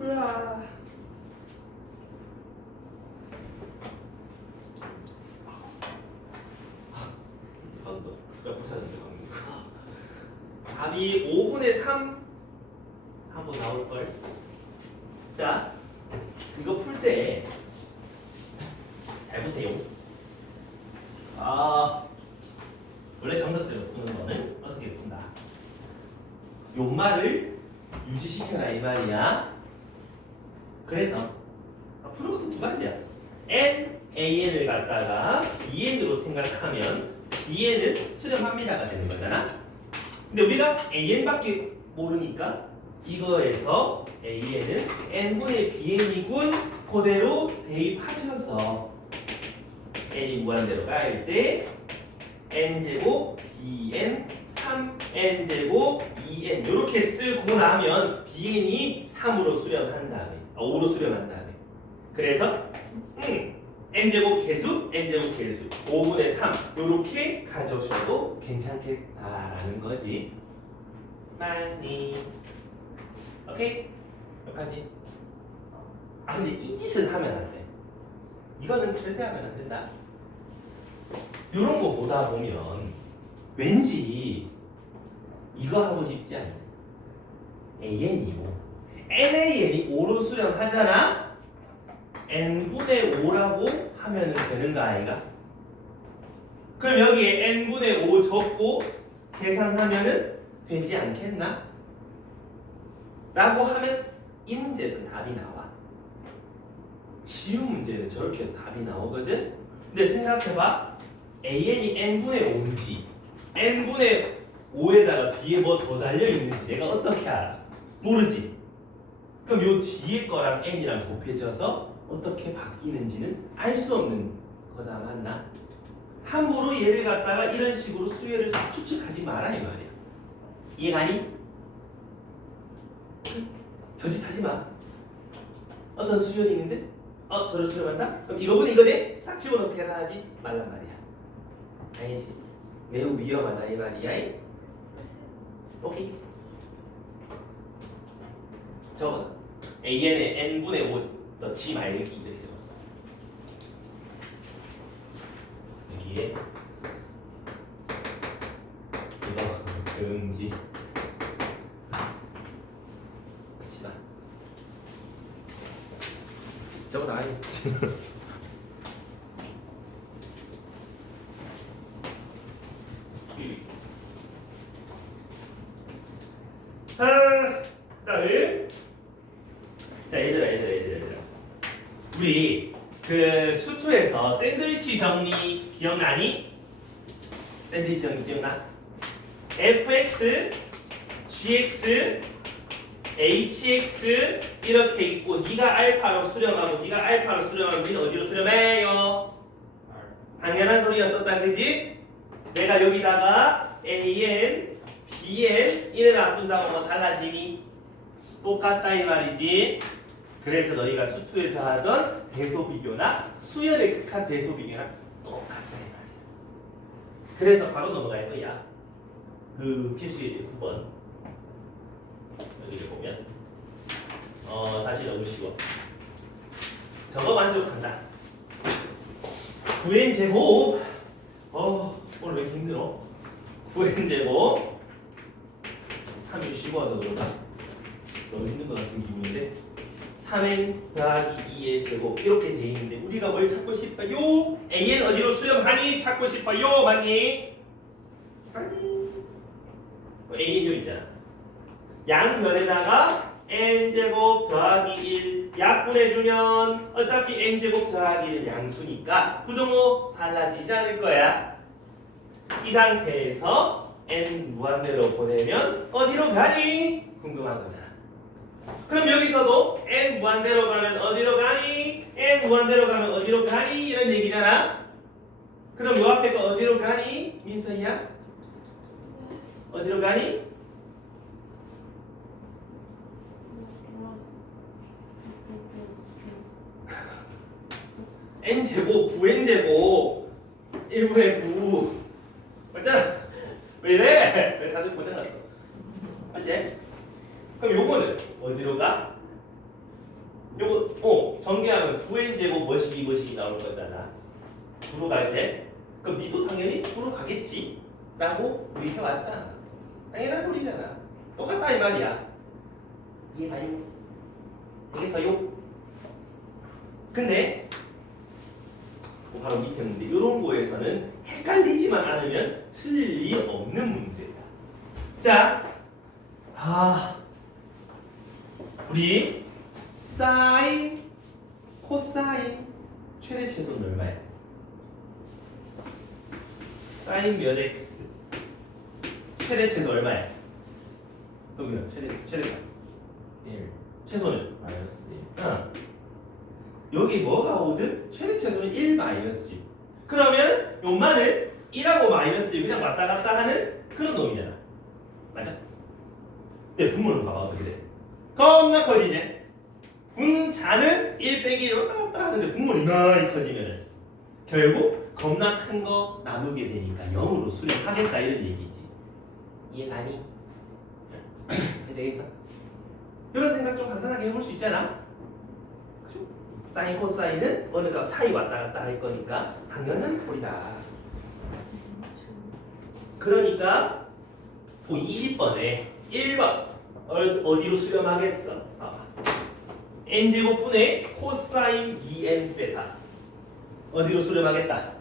으아. 답이 5분의 3 한번 나올걸. 자, 이거 풀 때 잘 보세요. 원래 정답대로 푸는 거는 어떻게 푼다? 요 말을 유지시켜라 이 말이야. 그래서 푸는 것도 두 가지야. n, an을 갖다가 bn으로 생각하면 bn은 수렴합니다가 되는 거잖아. 근데 우리가 an밖에 모르니까 이거에서 an은 n분의 bn이군 그대로 대입하셔서 n이 무한대로 가일 때 n제곱 bn 3n제곱 2n 이렇게 쓰고 나면 bn이 3으로 수렴한 다음에 5로 수렴한 다음에 그래서 n제곱 계수, n제곱 계수 5분의 3 이렇게 가져오셔도 괜찮겠다라는 거지. 많이 오케이? 여기까지. 근데 이 짓은 하면 안 돼. 이거는 절대 하면 안 된다. 이런 거 보다 보면 왠지 이거 하고 싶지 않냐. an이요. nan이 5로 수렴하잖아. n분의 5라고 하면은 되는가 아이가? 그럼 여기에 n분의 5 적고 계산하면은 되지 않겠나? 라고 하면 이 문제에서 답이 나와. 쉬운 문제는 저렇게 답이 나오거든? 근데 생각해봐. an이 n분의 5인지 n분의 5에다가 뒤에 뭐 더 달려있는지 내가 어떻게 알아? 모르지? 그럼 요 뒤에 거랑 n이랑 곱해져서 어떻게 바뀌는지는 알 수 없는 거다. 맞나? 함부로 얘를 갖다가 이런 식으로 수열을 추측하지 마라 이 말이야. 이해가니? 저짓 하지 마. 어떤 수열이 있는데 저를 수렴한다? 그럼 이거보다 이거네? 싹 집어넣어서 계산하지 말란 말이야. 알겠지? 매우 위험하다 이 말이야. 오케이. 적어. an에 n분의 5 넣지 말기 이렇게 적어. 여기에 이거 금지. 치마. 적어 나와야 돼. 다음. 자, 얘들아. 우리 그 수투에서 샌드위치 정리 기억나니? 샌드위치 정리 기억나? fx, gx, hx 이렇게 있고 네가 알파로 수렴하고 네가 알파로 수렴하고 우리는 어디로 수렴해요? 당연한 소리였었다, 그지? 내가 여기다가 an, bn 이래 놔둔다고 뭐 달라지니? 똑같다 이 말이지. 그래서 너희가 수투에서 하던 대소비교나 수열의 극한 대소비교나 똑같다 이 말이야. 그래서 바로 넘어갈 거야. 그 필수예제 9번 여기를 보면 사실 너무 쉬워. 저거 만족한다. 9n 제곱 오늘 왜 이렇게 힘들어? 9n 제곱 3일 쉬고 와서 그런가? 너무 힘든 것 같은 기분인데 3n 더하기 2의 제곱 이렇게 돼 있는데 우리가 뭘 찾고 싶어요? an 어디로 수렴하니? 찾고 싶어요? 맞니? 아니 a는 요 있잖아. 양변에다가 n제곱 더하기 1 약분해주면 어차피 n제곱 더하기 1 양수니까 구동호 달라지지 않을 거야. 이 상태에서 n 무한대로 보내면 어디로 가니? 궁금한 거잖아. 그럼 여기서도 n 무한대로 가면 어디로 가니? n 무한대로 가면 어디로 가니? 이런 얘기잖아. 그럼 요 앞에 거 어디로 가니? 민서이야? 어디로 가니? n제곱 9n제곱 1분의 9 맞잖아. 왜 이래? 왜 다들 고장났어? 맞지? 그럼 요거는 어디로 가? 요거 전개하면 9n제곱 뭐시기 나올 거잖아. 9로 갈지? 그럼 니도 당연히 9로 가겠지? 라고 우리 해왔잖아. 당연한 소리잖아. 똑같다 이 말이야. 이해가요? 되겠어요? 근데 바로 밑에 문제 이런 거에서는 헷갈리지만 않으면 틀릴 리 없는 문제야. 자, 우리 사인, 코사인 최대 최소는 얼마야? 사인 몇 x 최대 최소 얼마야? 여기요 최대가 1 최소는 마이너스 1 여기 뭐가 오든 최대 최소는 1 마이너스지. 그러면 요만은 1하고 마이너스 그냥 왔다 갔다 하는 그런 놈이잖아. 맞아? 근데 분모는 봐봐 어떻게 돼? 겁나 커지지? 분자는 1 빼기 1로 왔다 갔다 하는데 분모는 이만히 커지면은 결국 겁나 큰 거 나누게 되니까 0으로 수렴하겠다 이런 얘기지. 이해가니? 되겠어? 이런 생각 좀 간단하게 해볼 수 있잖아. 그죠? 사인 코사인은 어느 값 사이 왔다 갔다 할 거니까 당연한 소리다. 그러니까 20번에 1번 어디로 수렴하겠어? 봐봐. n제곱분의 코사인 2n 세타 어디로 수렴하겠다?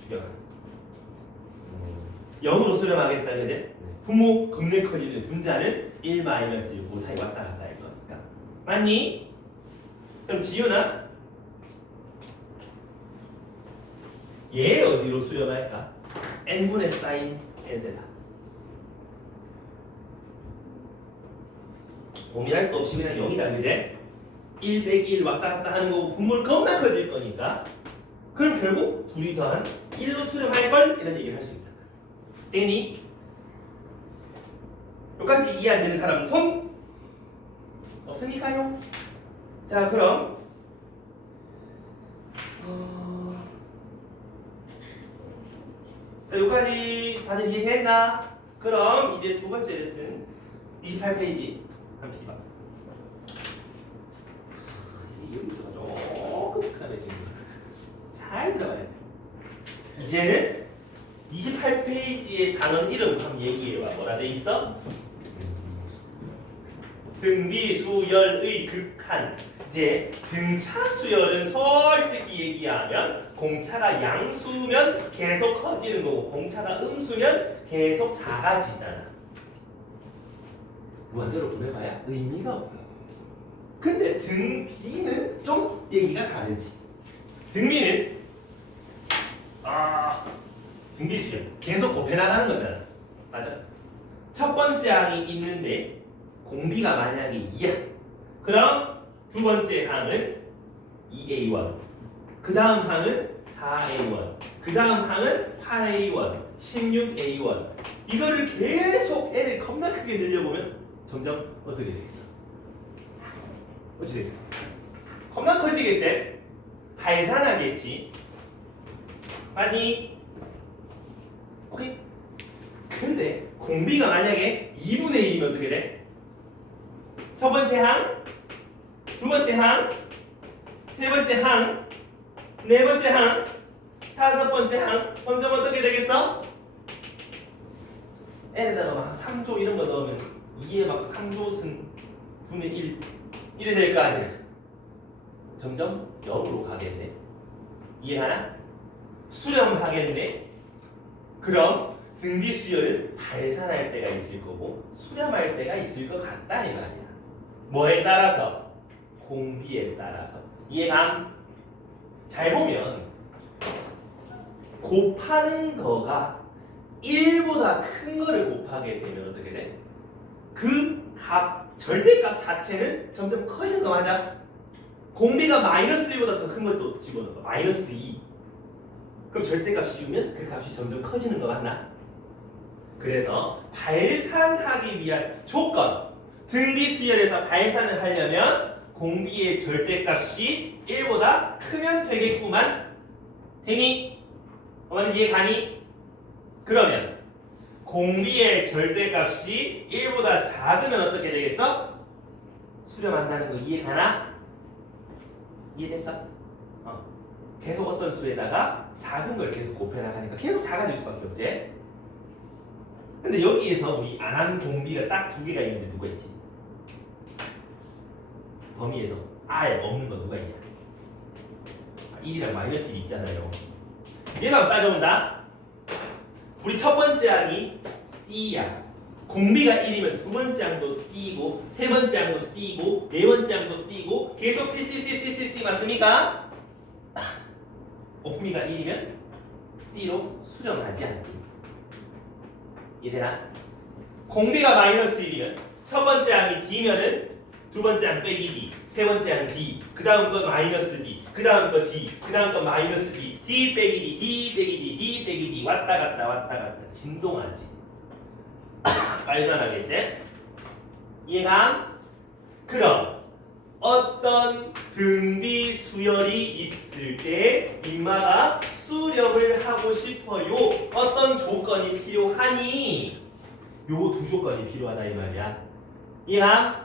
주격. 0으로 수렴하겠다, 그제? 부모 겁내 커지는 분자는 1 마이너스 1, 그 사이 왔다 갔다 할 거니까. 맞니? 그럼 지윤아, 얘 어디로 수렴할까? n분의 사인 n세다. 고민할 거 없이 그냥 0이다, 그제? 1 빼기 1 왔다 갔다 하는 거고 분모를 겁나 커질 거니까. 그럼 결국 둘이 더한 1로 수렴할 걸 이런 얘기를 할 수 있다. 되니? 여기까지 이해 안 되는 사람은 손 없으니까요. 자, 그럼 자, 여기까지 다들 이해됐나? 그럼 이제 두 번째 레슨 28페이지 한번 봐. 여기부터가 조금 크네. 잘 들어가야 돼. 이제는 28페이지의 단원 이름 한번 얘기해봐. 뭐라 돼 있어? 등비 수열의 극한. 이제 등차 수열은 솔직히 얘기하면 공차가 양수면 계속 커지는 거고 공차가 음수면 계속 작아지잖아. 무한대로 보내봐야 의미가 없어. 근데 등비는 좀 얘기가 다르지. 등비는 등비 수열 계속 곱해 나가는 거잖아. 맞아? 첫 번째 항이 있는데 공비가 만약에 2야. 그럼 두 번째 항은 2a1, 그 다음 항은 4a1, 그 다음 항은 8a1, 16a1. 이거를 계속 L을 겁나 크게 늘려보면 점점 어떻게 되겠어? 어찌 되겠어? 겁나 커지겠지? 발산하겠지? 맞니? 오케이? 근데 공비가 만약에 2분의 1이면 어떻게 돼? 첫 번째 항, 두 번째 항, 세 번째 항, 네 번째 항, 다섯 번째 항 점점 어떻게 되겠어? n에다가 막 3조 이런 거 넣으면 2에 막 3조승 분의 1 이래 될 거 아니야. 점점 0으로 가겠네. 이해하나? 수렴하겠네. 그럼 등비 수열은 발산할 때가 있을 거고 수렴할 때가 있을 것 같다 이 말이야. 뭐에 따라서? 공비에 따라서. 이해감? 잘 보면 곱하는 거가 1보다 큰 거를 곱하게 되면 어떻게 돼? 그 값, 절대값 자체는 점점 커지는 거 맞아? 공비가 마이너스 1보다 더 큰 것도 집어넣어. 마이너스 2. 그럼 절대값 씌우면 그 값이 점점 커지는 거 맞나? 그래서 발산하기 위한 조건, 등비 수열에서 발산을 하려면 공비의 절대값이 1보다 크면 되겠구만. 되니? 어머니 이해 가니? 그러면 공비의 절대값이 1보다 작으면 어떻게 되겠어? 수렴한다는 거 이해 가나? 이해됐어? 계속 어떤 수에다가 작은 걸 계속 곱해 나가니까 계속 작아질 수밖에 없지. 근데 여기에서 우리 안 한 공비가 딱 두 개가 있는데 누가 있지? 범위에서 R 없는 거 누가 있냐? 1이랑 마이너스 1 있잖아요. 얘가 따져본다. 우리 첫 번째 항이 C야. 공비가 1이면 두 번째 항도 C고 세 번째 항도 C고 네 번째 항도 C고 계속 C 맞습니까? 공비가 1이면 C로 수렴하지 않기. 이해되나? 공비가 마이너스 1이면 첫 번째 항이 D면은 두 번째 항 빼기 D, 세 번째 항 D, 그 다음 거 마이너스 D, 그 다음 거 D, 그 다음 거 마이너스 D, D 빼기 D, D 빼기 D, D 빼기 D 왔다 갔다 진동하지. 발산하겠지? 이해감? 그럼 어떤 등비 수열이 있을 때 인마가 수렴을 하고 싶어요. 어떤 조건이 필요하니? 요 두 조건이 필요하다 이 말이야. 이해감?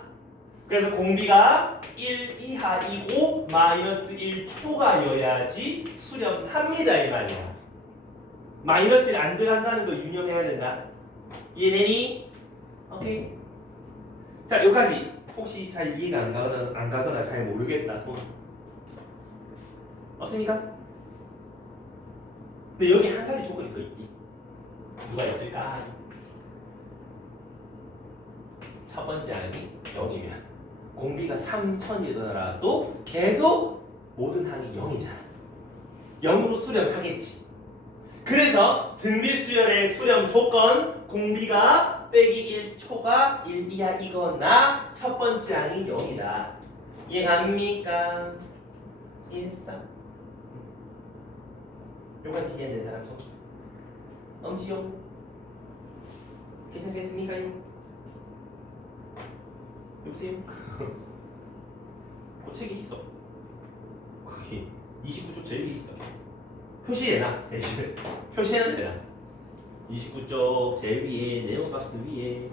그래서 공비가 1 이하이고 마이너스 1 초과여야지 수렴합니다 이 말이야. 마이너스 1 안 들어간다는 거 유념해야 된다. 이해되니? 오케이. 자, 여기까지 혹시 잘 이해가 안 가거나 잘 모르겠다 손 없습니까? 근데 여기 한 가지 조건이 더 있지. 누가 있을까? 첫 번째 항이 0이면 공비가 3000이더라도 계속 모든 항이 0이잖아. 0으로 수렴하겠지. 그래서 등비 수열의 수렴 조건 공비가 빼기 1초가 1 이하이거나 첫 번째 항이 0이다. 이해갑니까? 이해했어? 요까지 이해된 사람 손? 엄지요? 괜찮겠습니까요? 여보세요? 그 책이 있어. 거기 29쪽 제일 위에 있어. 표시해놔. 대신에 표시해놔 되나? 29쪽 제일 위에 네오박스 위에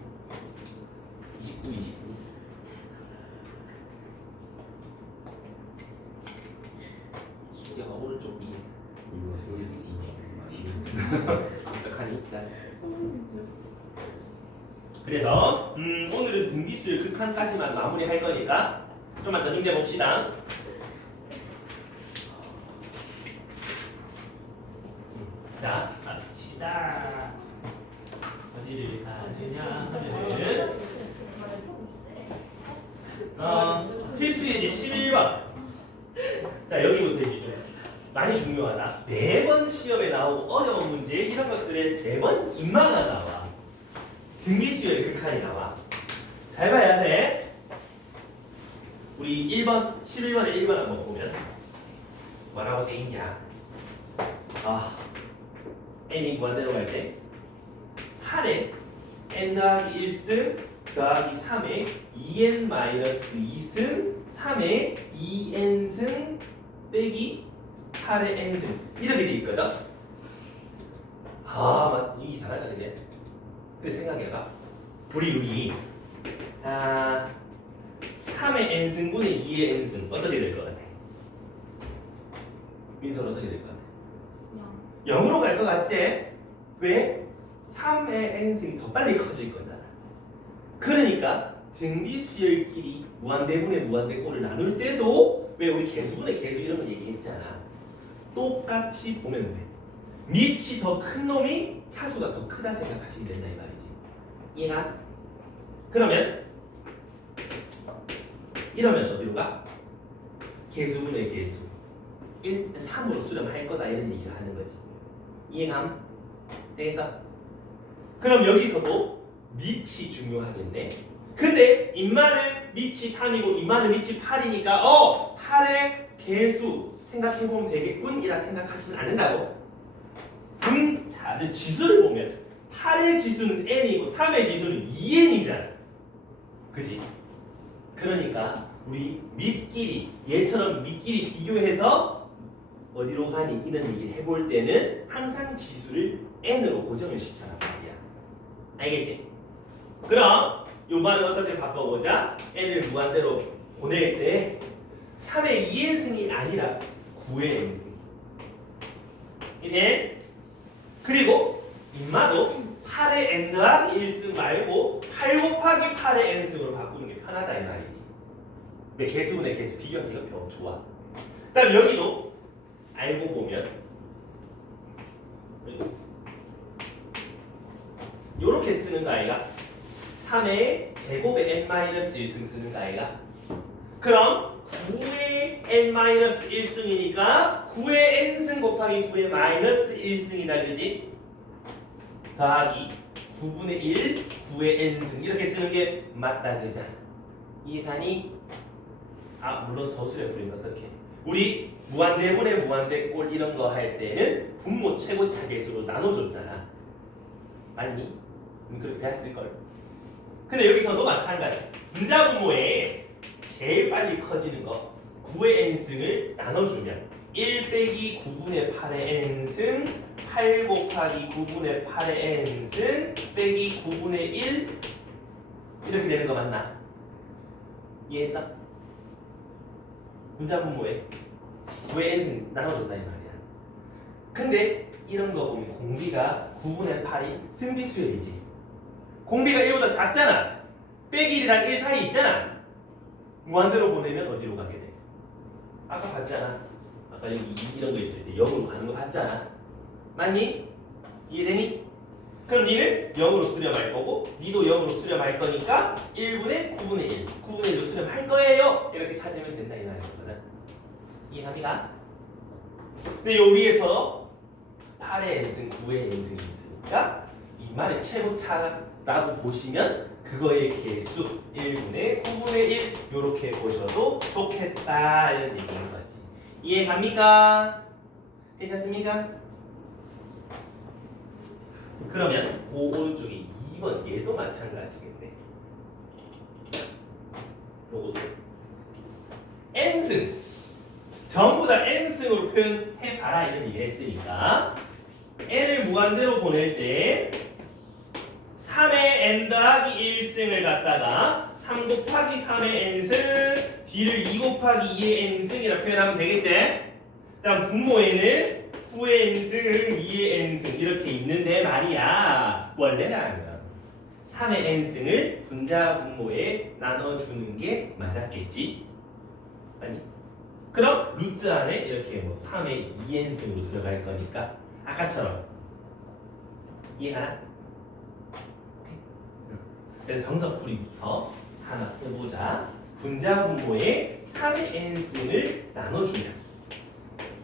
29. 여기 오른쪽 위에. 어떡하니? 그래서 오늘은 등비수열 극한까지만 마무리할 거니까 좀만 더 힘내봅시다. 자, 갑시다. 어디를 가느냐 하면은 필수의 이제 11번. 자, 여기부터 이제 좀 많이 중요하다. 매번 시험에 나오고 어려운 문제 이런 것들에 매번 인마가 나와. 등비수열 극한이 나와. 잘 봐야 돼. 우리 1번, 11번에 1번 한번 보면 뭐라고 돼 있냐? n이 무한대로 갈 때 8에 n 더하기 1승 더하기 3에 2n 마이너스 2승 3에 2n승 빼기 8의 n승 이렇게 돼 있거든. 맞 이상하다 그제. 근데 생각해봐. 우리 3의 n승분의 2의 n승 어떻게 될 것 같아? 민서는 어떻게 될 것 같아? 0으로 갈 것 같지? 왜? 3의 n승이 더 빨리 커질 거잖아. 그러니까 등비수열끼리 무한대분의 무한대꼴을 나눌 때도 왜 우리 개수분의 개수 이런 거 얘기했잖아. 똑같이 보면 돼. 밑이 더 큰 놈이 차수가 더 크다 생각하시면 된다 이 말이지. 이해가? 그러면 이러면 어디로 가? 개수분의 개수 3으로 수렴할 거다 이런 얘기를 하는 거지. 이해감? 됐어? 그럼 여기서도 밑이 중요하겠네. 근데 인마는 밑이 3이고 인마는 밑이 8이니까 8의 개수 생각해보면 되겠군 이라 생각하시면 안 된다고. 자, 이제 지수를 보면 8의 지수는 n이고 3의 지수는 2n이잖아. 그지? 그러니까 우리 밑끼리 얘처럼 밑끼리 비교해서 어디로 가니 이런 얘기를 해볼 때는 항상 지수를 n으로 고정을 시켜라 말이야. 알겠지? 그럼 요번은 어떻게 바꿔보자. n을 무한대로 보낼 때 3의 2n승이 아니라 9의 n승. 이네. 그리고 인마도 8의 n 더하기 1승 말고 8 곱하기 8의 n승으로 바꾸는 게 편하다 이 말이지. 왜 개수분의 개수 비교하기가 더 좋아. 그다음 여기도 알고 보면 요렇게 쓰는 거 아이가? 3의 제곱에 n-1승 쓰는 거 아이가? 그럼 9의 n-1승이니까 9의 n승 곱하기 9의 마이너스 1승이다 그지? 더하기 9분의 1 9의 n승 이렇게 쓰는 게 맞다 그자? 이해가니? 물론 서술에 부르면 어떻게? 우리 무한대분의 무한대꼴 이런 거 할 때는 분모 최고차 계수로 나눠줬잖아. 맞니? 그렇게 했을걸. 근데 여기서도 마찬가지. 분자분모에 제일 빨리 커지는 거 9의 n승을 나눠주면 1 빼기 9분의 8의 n승 8 곱하기 9분의 8의 n승 빼기 9분의 1 이렇게 되는 거 맞나? 이해했어? 분자분모에 9의 n승 나눠줬다 이 말이야. 근데 이런 거 보면 공비가 9분의 8이 등비수열이지. 공비가 1보다 작잖아. 빼기 1이랑 1 사이 있잖아. 무한대로 보내면 어디로 가게 돼? 아까 봤잖아. 아까 여기 이런 거 있을 때 0으로 가는 거 봤잖아. 맞니? 이해되니? 그럼 니는 0으로 수렴할 거고 니도 0으로 수렴할 거니까 1분의 9분의 1 9분의 1로 수렴할 거예요. 이렇게 찾으면 된다 이 말이거든. 이해합니까? 근데 요 위에서 8의 n승 9의 n승이 있으니까 이 말의 최고차라고 보시면 그거의 개수 1분의 9분의 1 요렇게 보셔도 좋겠다 이런 얘기인 거지. 이해 갑니까? 괜찮습니까? 그러면 그 오른쪽에 2번 얘도 마찬가지겠네. 요것도 n승 전부 다 n승으로 표현해봐라 이런 얘기를 했으니까 n을 무한대로 보낼 때 3의 n 더하기 1승을 갖다가 3 곱하기 3의 n승 뒤를 2 곱하기 2의 n승이라 표현하면 되겠지? 그 다음 분모에는 9의 n승, 2의 n승 이렇게 있는데 말이야 원래라면 3의 n승을 분자 분모에 나눠주는 게 맞았겠지? 아니 그럼 루트 안에 이렇게 뭐 3의 2n승으로 들어갈 거니까 아까처럼 이해하나? 그래서 정석풀이부터 하나 해보자. 분자 분모에 3의 n승을 나눠주면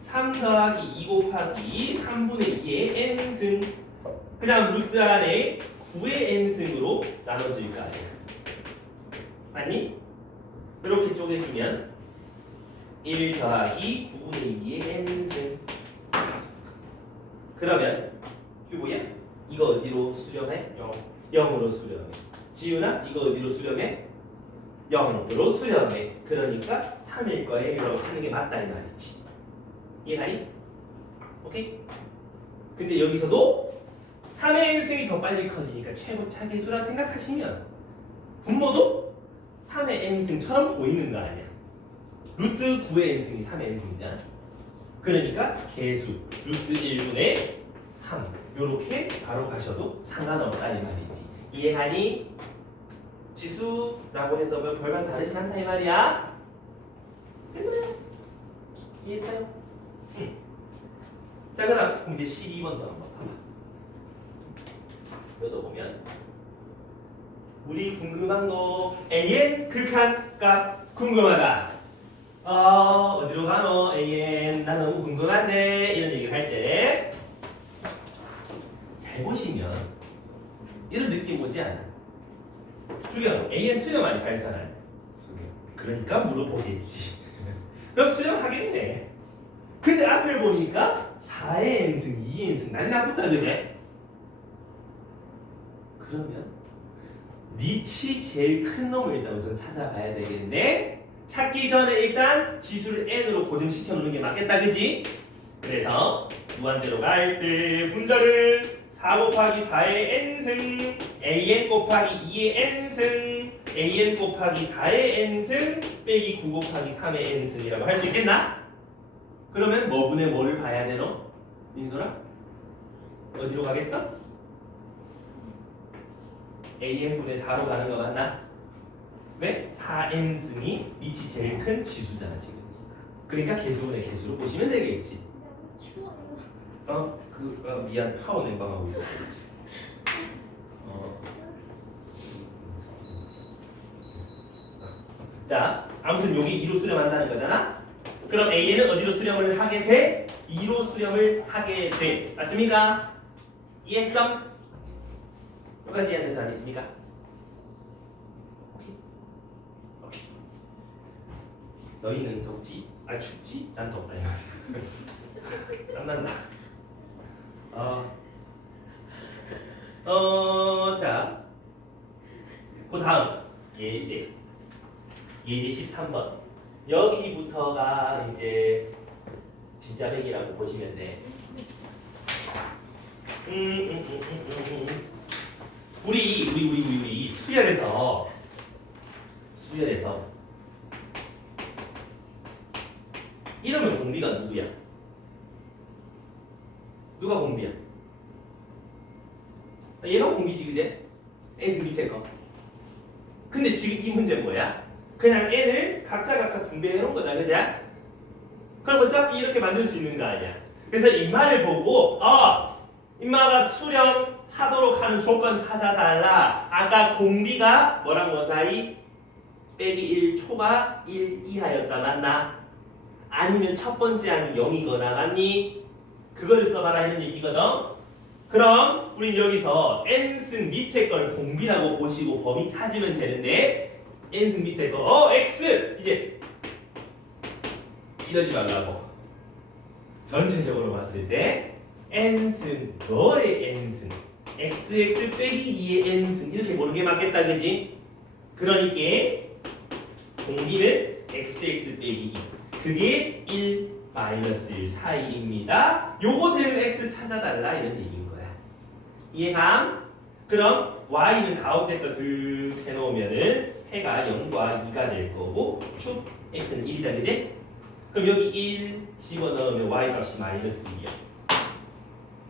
3 더하기 2 곱하기 3분의 2의 n승 그 다음 루트 안에 9의 n승으로 나눠질 거 아니야. 맞니? 이렇게 쪼개주면 1 더하기 9분의 2의 n승 그러면 휴보야 이거 어디로 수렴해? 0으로 수렴해. 지훈아 이거 어디로 수렴해? 0으로 수렴해. 그러니까 3일 거예요 라고 찾는 게 맞다 이 말이지. 이해가니? 오케이? 근데 여기서도 3의 n승이 더 빨리 커지니까 최고차 계수라 생각하시면 분모도 3의 n승처럼 보이는 거 아니야. 루트 9의 n승이 3의 n승이잖아. 그러니까 개수 루트 1분의 3 요렇게 바로 가셔도 상관없다 이 말이지. 이해하니? 지수라고 해서 뭐 별반 다르진 않다 이 말이야. 이해했어요? 응. 자 그다음 그럼 이제 12번도 한번 봐봐. 여기도 보면 우리 궁금한 거 AN 극한 값 궁금하다. 어디로 가노? AN 나 너무 궁금한데 이런 얘기를 할 때 잘 보시면 이런 느낌 오지 않아? 주경 AN 수렴 아니 발산할? 그러니까 물어보겠지. 그럼 수렴하겠네. 근데 앞을 보니까 4의 n승, 2의 n승 난리 났다 그제? 그러면 니치 제일 큰 놈을 일단 우선 찾아봐야 되겠는데 찾기 전에 일단 지수를 n으로 고정시켜 놓는 게 맞겠다 그지? 그래서 무한대로 갈 때 분자를 4 곱하기 4의 n승 an 곱하기 2의 n승 an 곱하기 4의 n승 빼기 9 곱하기 3의 n승이라고 할 수 있겠나? 그러면 뭐 분의 뭐를 봐야 되노? 민소라? 어디로 가겠어? an분의 4로 가는 거 맞나? 왜? 4n승이 밑이 제일 큰 지수잖아 지금. 그러니까 개수분의 개수로 보시면 되겠지. 미안 파워 냉방하고 있었어. 자 아무튼 여기 2로 수렴한다는 거잖아. 그럼 A는 어디로 수렴을 하게 돼? 2로 수렴을 하게 돼. 맞습니까? 이해했어? 여기까지 이해하는 사람 있습니까? 오케이. 너희는 덥지? 아 춥지? 난 덥다 이 말이야. 땀난다. 자, 그 다음 예제 13번 여기부터가 이제 진짜배기라고 보시면 돼. 우리 수열에서 이러면 공비가 누구야? 누가 공비야? 얘가 공비지 그제? n승 밑에 거. 근데 지금 이 문제 뭐야? 그냥 n을 각자 분배해 놓은 거다 그제? 그럼 어차피 이렇게 만들 수 있는 거 아니야? 그래서 임마를 보고 임마가 수렴하도록 하는 조건 찾아달라. 아까 공비가 뭐랑 뭐 사이? 빼기 1 초가 1 이하였다. 맞나? 아니면 첫 번째 항이 0이거나 맞니? 그거를 써봐라 하는 얘기거든. 그럼 우린 여기서 n승 밑에 걸 공비라고 보시고 범위 찾으면 되는데 n승 밑에 거 x 이제 이러지 말라고. 전체적으로 봤을 때 n승 너의 n승 xx 빼기 2의 n승 이렇게 보는 게 맞겠다. 그지? 그러니까 공비는 xx 빼기 2 그게 1 마이너스 1 사이입니다. 요거 되는 x 찾아달라 이런 얘기인 거야. 이해감? 그럼 y는 가운데 것을 해놓으면은 해가 0과 2가 될 거고 축 x는 1이다. 그지? 그럼 여기 1 집어넣으면 y 값이 마이너스 2야.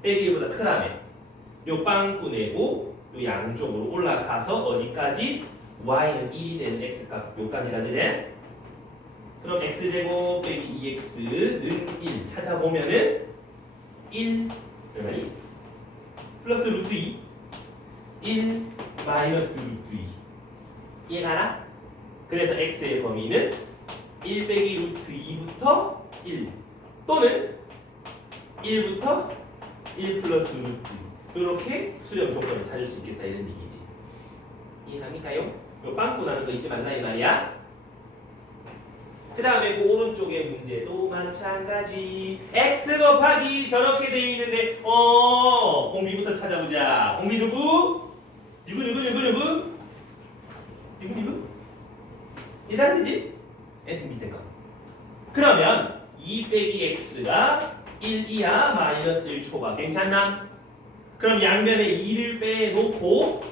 빼기 1보다 크다며. 요 빵꾸 내고 요 양쪽으로 올라가서 어디까지? y는 1이 되는 x값 요까지다. 그지? 그럼 x제곱 빼기 2x는 1 찾아보면은 1 얼마니? 플러스 루트 2 1 마이너스 루트 2 이해가나? 그래서 x의 범위는 1 빼기 루트 2부터 1 또는 1부터 1 플러스 루트 2 이렇게 수렴 조건을 찾을 수 있겠다 이런 얘기지. 이해합니까요? 요 빵꾸 나는 거 잊지 말라 이 말이야. 그 다음에 그 오른쪽의 문제도 마찬가지. x 곱하기 저렇게 돼 있는데 공비부터 찾아보자. 공비 누구? 누구? 이다르지? 엔트 밑에 거. 그러면 2 빼기 x가 1 이하 마이너스 1 초과 괜찮나? 그럼 양변에 2를 빼놓고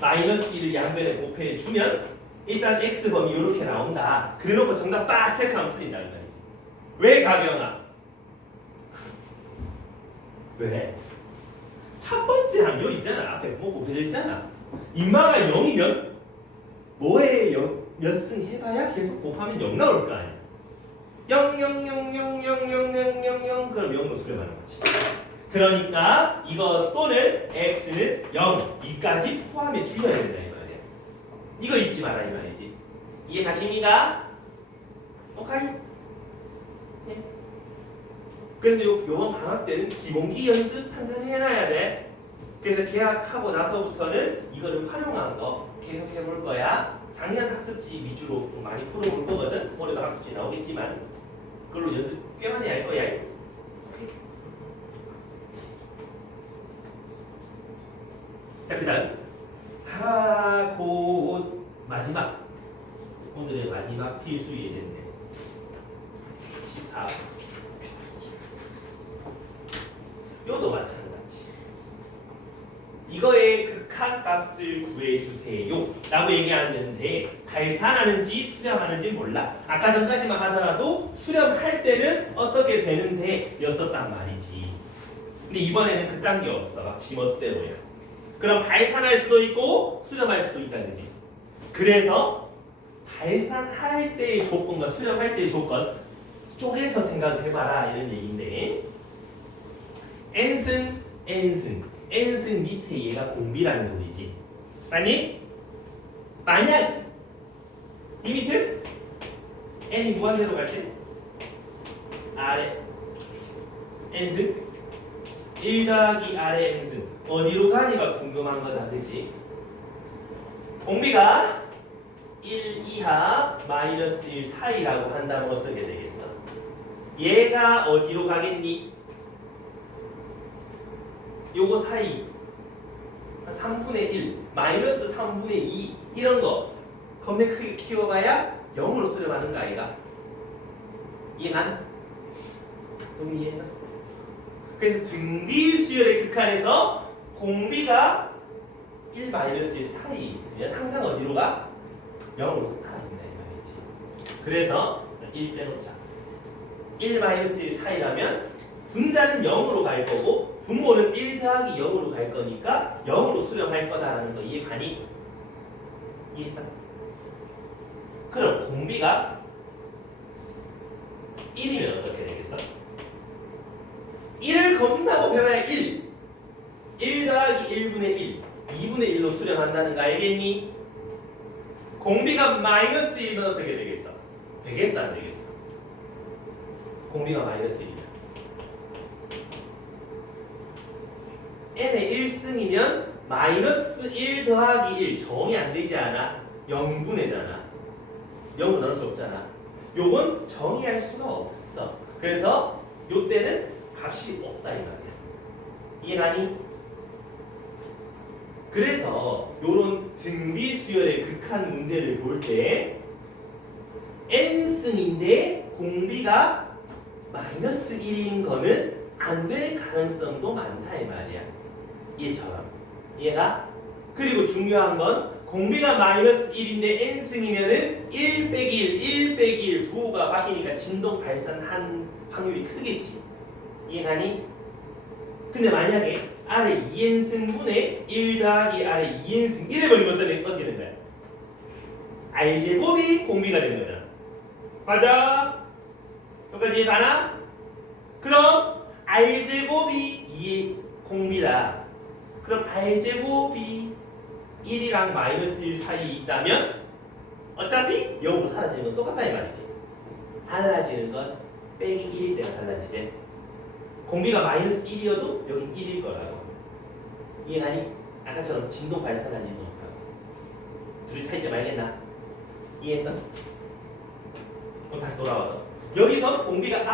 마이너스 1을 양변에 곱해주면 일단 x 범위 이렇게 나온다. 그래놓고 정답 빡 체크하면 틀린다 이 말이지. 왜 가경아? 왜? 첫 번째 항요 있잖아. 앞에 뭐 곱해져 있잖아. 임마가 0이면 뭐에 몇 승 해봐야 계속 곱하면 0 나올 거 아니야. 0 그럼 0로 수렴하는 거지. 그러니까 이거 또는 x는 0 2까지 포함해 주셔야 된다 이 말이야. 이거 잊지 마라 이 말이지. 이해 가십니까? 오케이? 네. 그래서 요번 방학 때는 기본기 연습 탄탄히 해놔야 돼. 그래서 계약하고 나서부터는 이거를 활용한 거 계속 해볼 거야. 작년 학습지 위주로 좀 많이 풀어볼 거거든. 올해도 학습지 나오겠지만 그걸로 연습 꽤 많이 할 거야. 오케이. 자, 그다음 하고 마지막 오늘의 마지막 필수 예제인데 14. 요도 마찬가지. 이거의 극한값을 구해주세요 라고 얘기하는데 발산하는지 수렴하는지 몰라. 아까 전까지만 하더라도 수렴할 때는 어떻게 되는데 였었단 말이지. 근데 이번에는 그딴 게 없어. 막 지멋대로야. 그럼 발산할 수도 있고 수렴할 수도 있다는 거지. 그래서 발산할 때의 조건과 수렴할 때의 조건 쪼개서 생각해봐라 이런 얘기인데 n승 밑에 얘가 공비라는 소리지. 아니? 만약 이 밑은 n이 무한대로 갈 때 아래 n승 1 더하기 아래 n승 어디로 가니가 궁금한 거다. 그치? 공비가 1 이하 마이너스 1 사이라고 한다면 어떻게 되겠어? 얘가 어디로 가겠니? 요거 사이 한 3분의 1, 마이너스 3분의 2 이런 거 겁내 크게 키워봐야 0으로 수렴하는 거 아이가? 이해가? 동의 이해해서? 그래서 등비 수열의 극한에서 공비가 1 마이너스 1 사이에 있으면 항상 어디로 가? 0으로 사라진다 이 말이지. 그래서 1 빼놓자. 1 마이너스 1 사이라면 분자는 0으로 갈 거고 분모는 1 더하기 0으로 갈 거니까 0으로 수렴할 거다라는 거 이해가니? 이해했어? 그럼 공비가 1이면 어떻게 되겠어? 1을 겁나 곱해봐야 1. 1 더하기 1분의 1. 2분의 1로 수렴한다는 거 알겠니? 공비가 마이너스 1이면 어떻게 되겠어? 되겠어 안 되겠어? 공비가 마이너스 1이야. n의 1승이면 마이너스 1 더하기 1 정이 안 되지 않아? 0분의잖아. 0은 넣을 수 없잖아. 요건 정의할 수가 없어. 그래서 요때는 값이 없다 이 말이야. 이해가니? 그래서 요런 등비 수열의 극한 문제를 볼 때 n승인데 공비가 마이너스 1인 거는 안 될 가능성도 많다 이 말이야. 얘처럼. 이해가? 그리고 중요한 건 공비가 마이너스 1인데 n승이면은 1 빼기 1 빼기 1 부호가 바뀌니까 진동 발산한 확률이 크겠지. 이해가니? 근데 만약에 아래 2n승분의 1 더하기 아래 2n승 이래버리면 어떻게 되는 거야? r제곱이 공비가 되는 거잖아. 맞아? 여기까지 봐나? 그럼 r제곱이 2 공비다. 그럼 r제곱이 1이랑 마이너스 1 사이에 있다면 어차피 0으로 사라지는 건 똑같다 이 말이지. 달라지는 건 빼기 1일 때가 달라지지. 공비가 마이너스 1이어도 여긴 1일 거라고. 이해가니? 아까처럼 진동 발산할 일도 없다고. 둘이 차이점 알겠나? 이해했어? 그럼 다시 돌아와서 여기서 공비가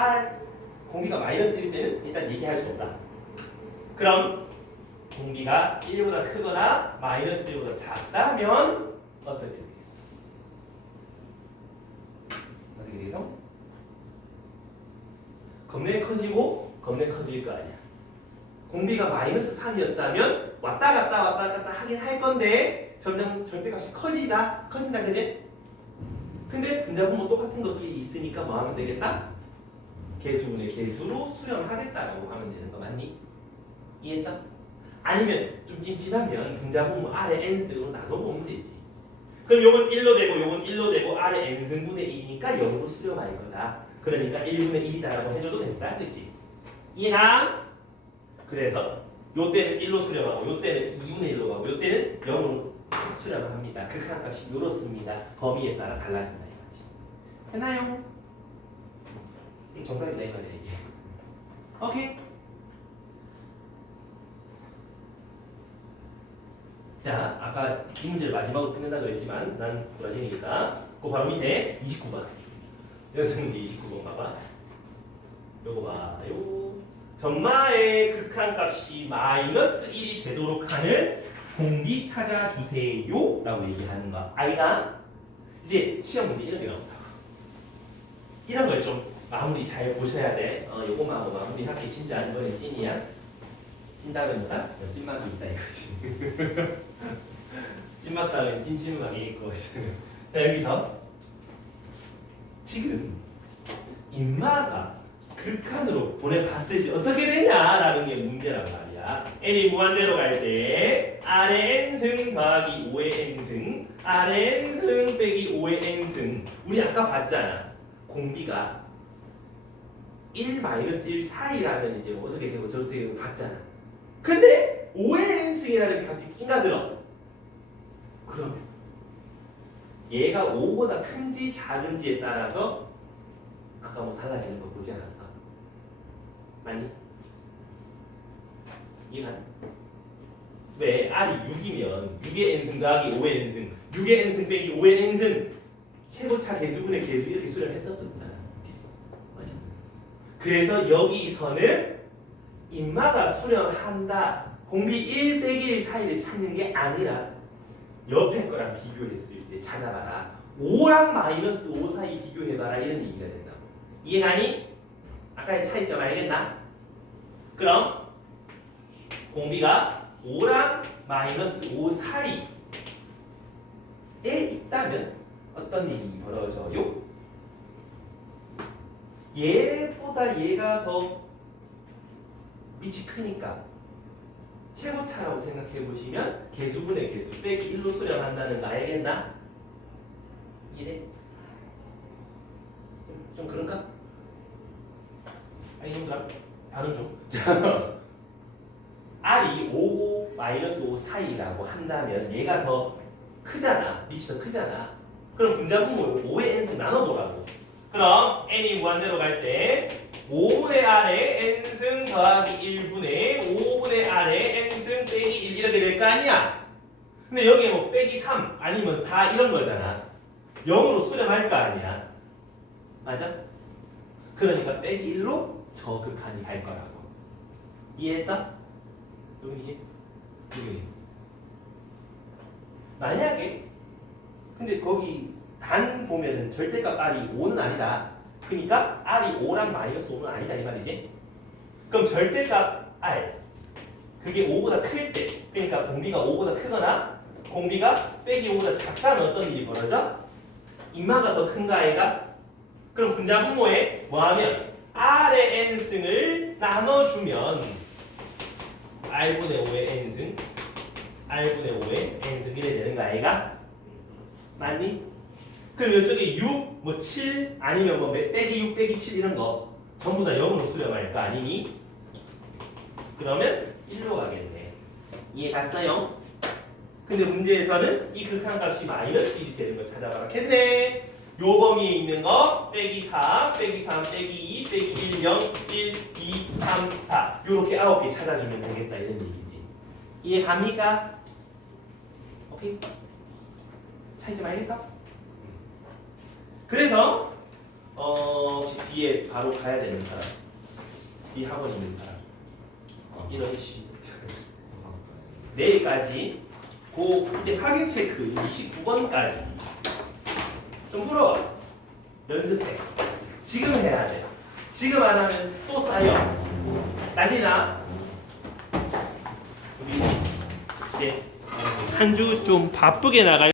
마이너스 1일 때는 일단 얘기할 수 없다. 그럼 공비가 1보다 크거나 마이너스 1보다 작다면 어떻게 되겠어? 어떻게 되겠어? 겁내 커지고 겁내 커질 거 아니야. 공비가 마이너스 3이었다면 왔다 갔다 하긴 할 건데 점점 절대값이 커진다 그지? 근데 분자분모 똑같은 것끼리 있으니까 뭐 하면 되겠다? 개수분의 개수로 수렴하겠다라고 하면 되는 거 맞니? 이해했어? 아니면 좀 찜찜하면 분자분모 아래 n승으로 나눠보면 되지. 그럼 요건 1로 되고 요건 1로 되고 아래 n승분의 1이니까 0으로 수렴할 거다. 그러니까 1분의 1이다라고 해줘도 된다. 그치? 이해나? 그래서 요때는 1로 수렴하고 요때는 2분의 1로 가고 요때는 0으로 수렴합니다. 극한값이 요렇습니다. 범위에 따라 달라진다 이거지. 했나요? 정답이다 이 말이야 이게. 오케이? 자, 아까 이 문제를 마지막으로 끝낸다고 했지만 난 브라질이니까 그 바로 밑에 29번 연습 문제 29번 봐봐. 요거 봐요. 점마의 극한값이 마이너스 1이 되도록 하는 공비 찾아주세요 라고 얘기하는 거 아이가? 이제 시험 문제 이런 게 나온다. 이런 걸 좀 마무리 잘 보셔야 돼. 요거만 하고 마무리 할게. 진짜 이번엔 찐이야. 찐다면가? 찐맛이 있다 이거지. 찐맛하면 찐찐맛이 있고. 자 여기서 지금 인마가 극한으로 보내봤을 때 어떻게 되냐라는 게 문제란 말이야. n이 무한대로 갈 때 아래 n승 더하기 5의 n승 아래 n승 빼기 5의 n승. 우리 아까 봤잖아. 공비가 1-1 사이라는 이제 어떻게 되고 저렇게 되고 봤잖아. 근데 5의 n승이라는 게 같이 끼가들어. 그러면 얘가 5보다 큰지 작은지에 따라서 아까 뭐 달라지는 거 보지 않았어? 맞니? 이해가? 왜? R이 6이면 6의 n승 더하기 5의 n승 6의 n승 빼기 5의 n승 최고차 개수분의 개수 이렇게 수렴했었잖아. 맞아. 그래서 여기서는 인마가 수렴한다. 공비 1 빼기 1 사이를 찾는 게 아니라 옆에 거랑 비교했을 때 찾아봐라. 5랑 마이너스 5 사이 비교해봐라. 이런 얘기가 된다. 이해가니? 아까의 차이점 알겠나? 그럼 공비가 5랑 마이너스 5 사이에 있다면 어떤 일이 벌어져요? 얘보다 얘가 더 밑이 크니까 최고차라고 생각해 보시면 개수분의 개수 빼기 1로 수렴한다는 거 알겠나? 이래? 좀 그런가? 아니 좀 발음 좀 R이 5, 마이너스 5 사이라고 한다면 얘가 더 크잖아. 밑이 더 크잖아. 그럼 분자분모를 5의 n승 나눠보라고. 그럼 n이 무한대로 갈 때 5분의 r에 n승 더하기 1분의 5분의 r에 n승 빼기 1 이렇게 될 거 아니야. 근데 여기에 뭐 빼기 3 아니면 4 이런 거잖아. 0으로 수렴할 거 아니야. 맞아? 그러니까 빼기 1로 저 극한이 갈 거라고. 이해했어? 누구 이해했어? 누구? 만약에 근데 거기 단 보면은 절대값 R이 5는 아니다. 그러니까 R이 5랑 마이너스 5는 아니다 이 말이지. 그럼 절대값 R 그게 5보다 클 때, 그러니까 공비가 5보다 크거나 공비가 빼기 5보다 작다면 어떤 일이 벌어져? 인마가 더 큰가 아이가? 그럼 분자분모에 뭐하면 R의 n승을 나눠주면 R분의 5의 n승 R분의 5의 n승 이래 되는 거 아이가? 맞니? 그럼 이쪽에 6, 뭐 7 아니면 뭐 빼기 6, 빼기 7 이런 거 전부 다 0으로 수렴할 거 아니니? 그러면 1로 가겠네. 이해 갔어요? 근데 문제에서는 이 극한값이 마이너스 1이 되는 걸 찾아봐라 했네. 요 범위에 있는 거 빼기 4, 빼기 3, 빼기 2, 빼기 1, 0, 1, 2, 3, 4 요렇게 9개 찾아주면 되겠다 이런 얘기지. 이해 갑니까? 오케이? 차이 좀 알겠어? 그래서 혹시 뒤에 바로 가야 되는 사람, 뒤 학원 있는 사람, 이런 씨 내일까지 그 이제 확인 체크 29번까지 좀 풀어. 연습해. 지금 해야 돼. 지금 안 하면 또 쌓여. 난리나. 우리 이제 한 주 좀 바쁘게 나갈.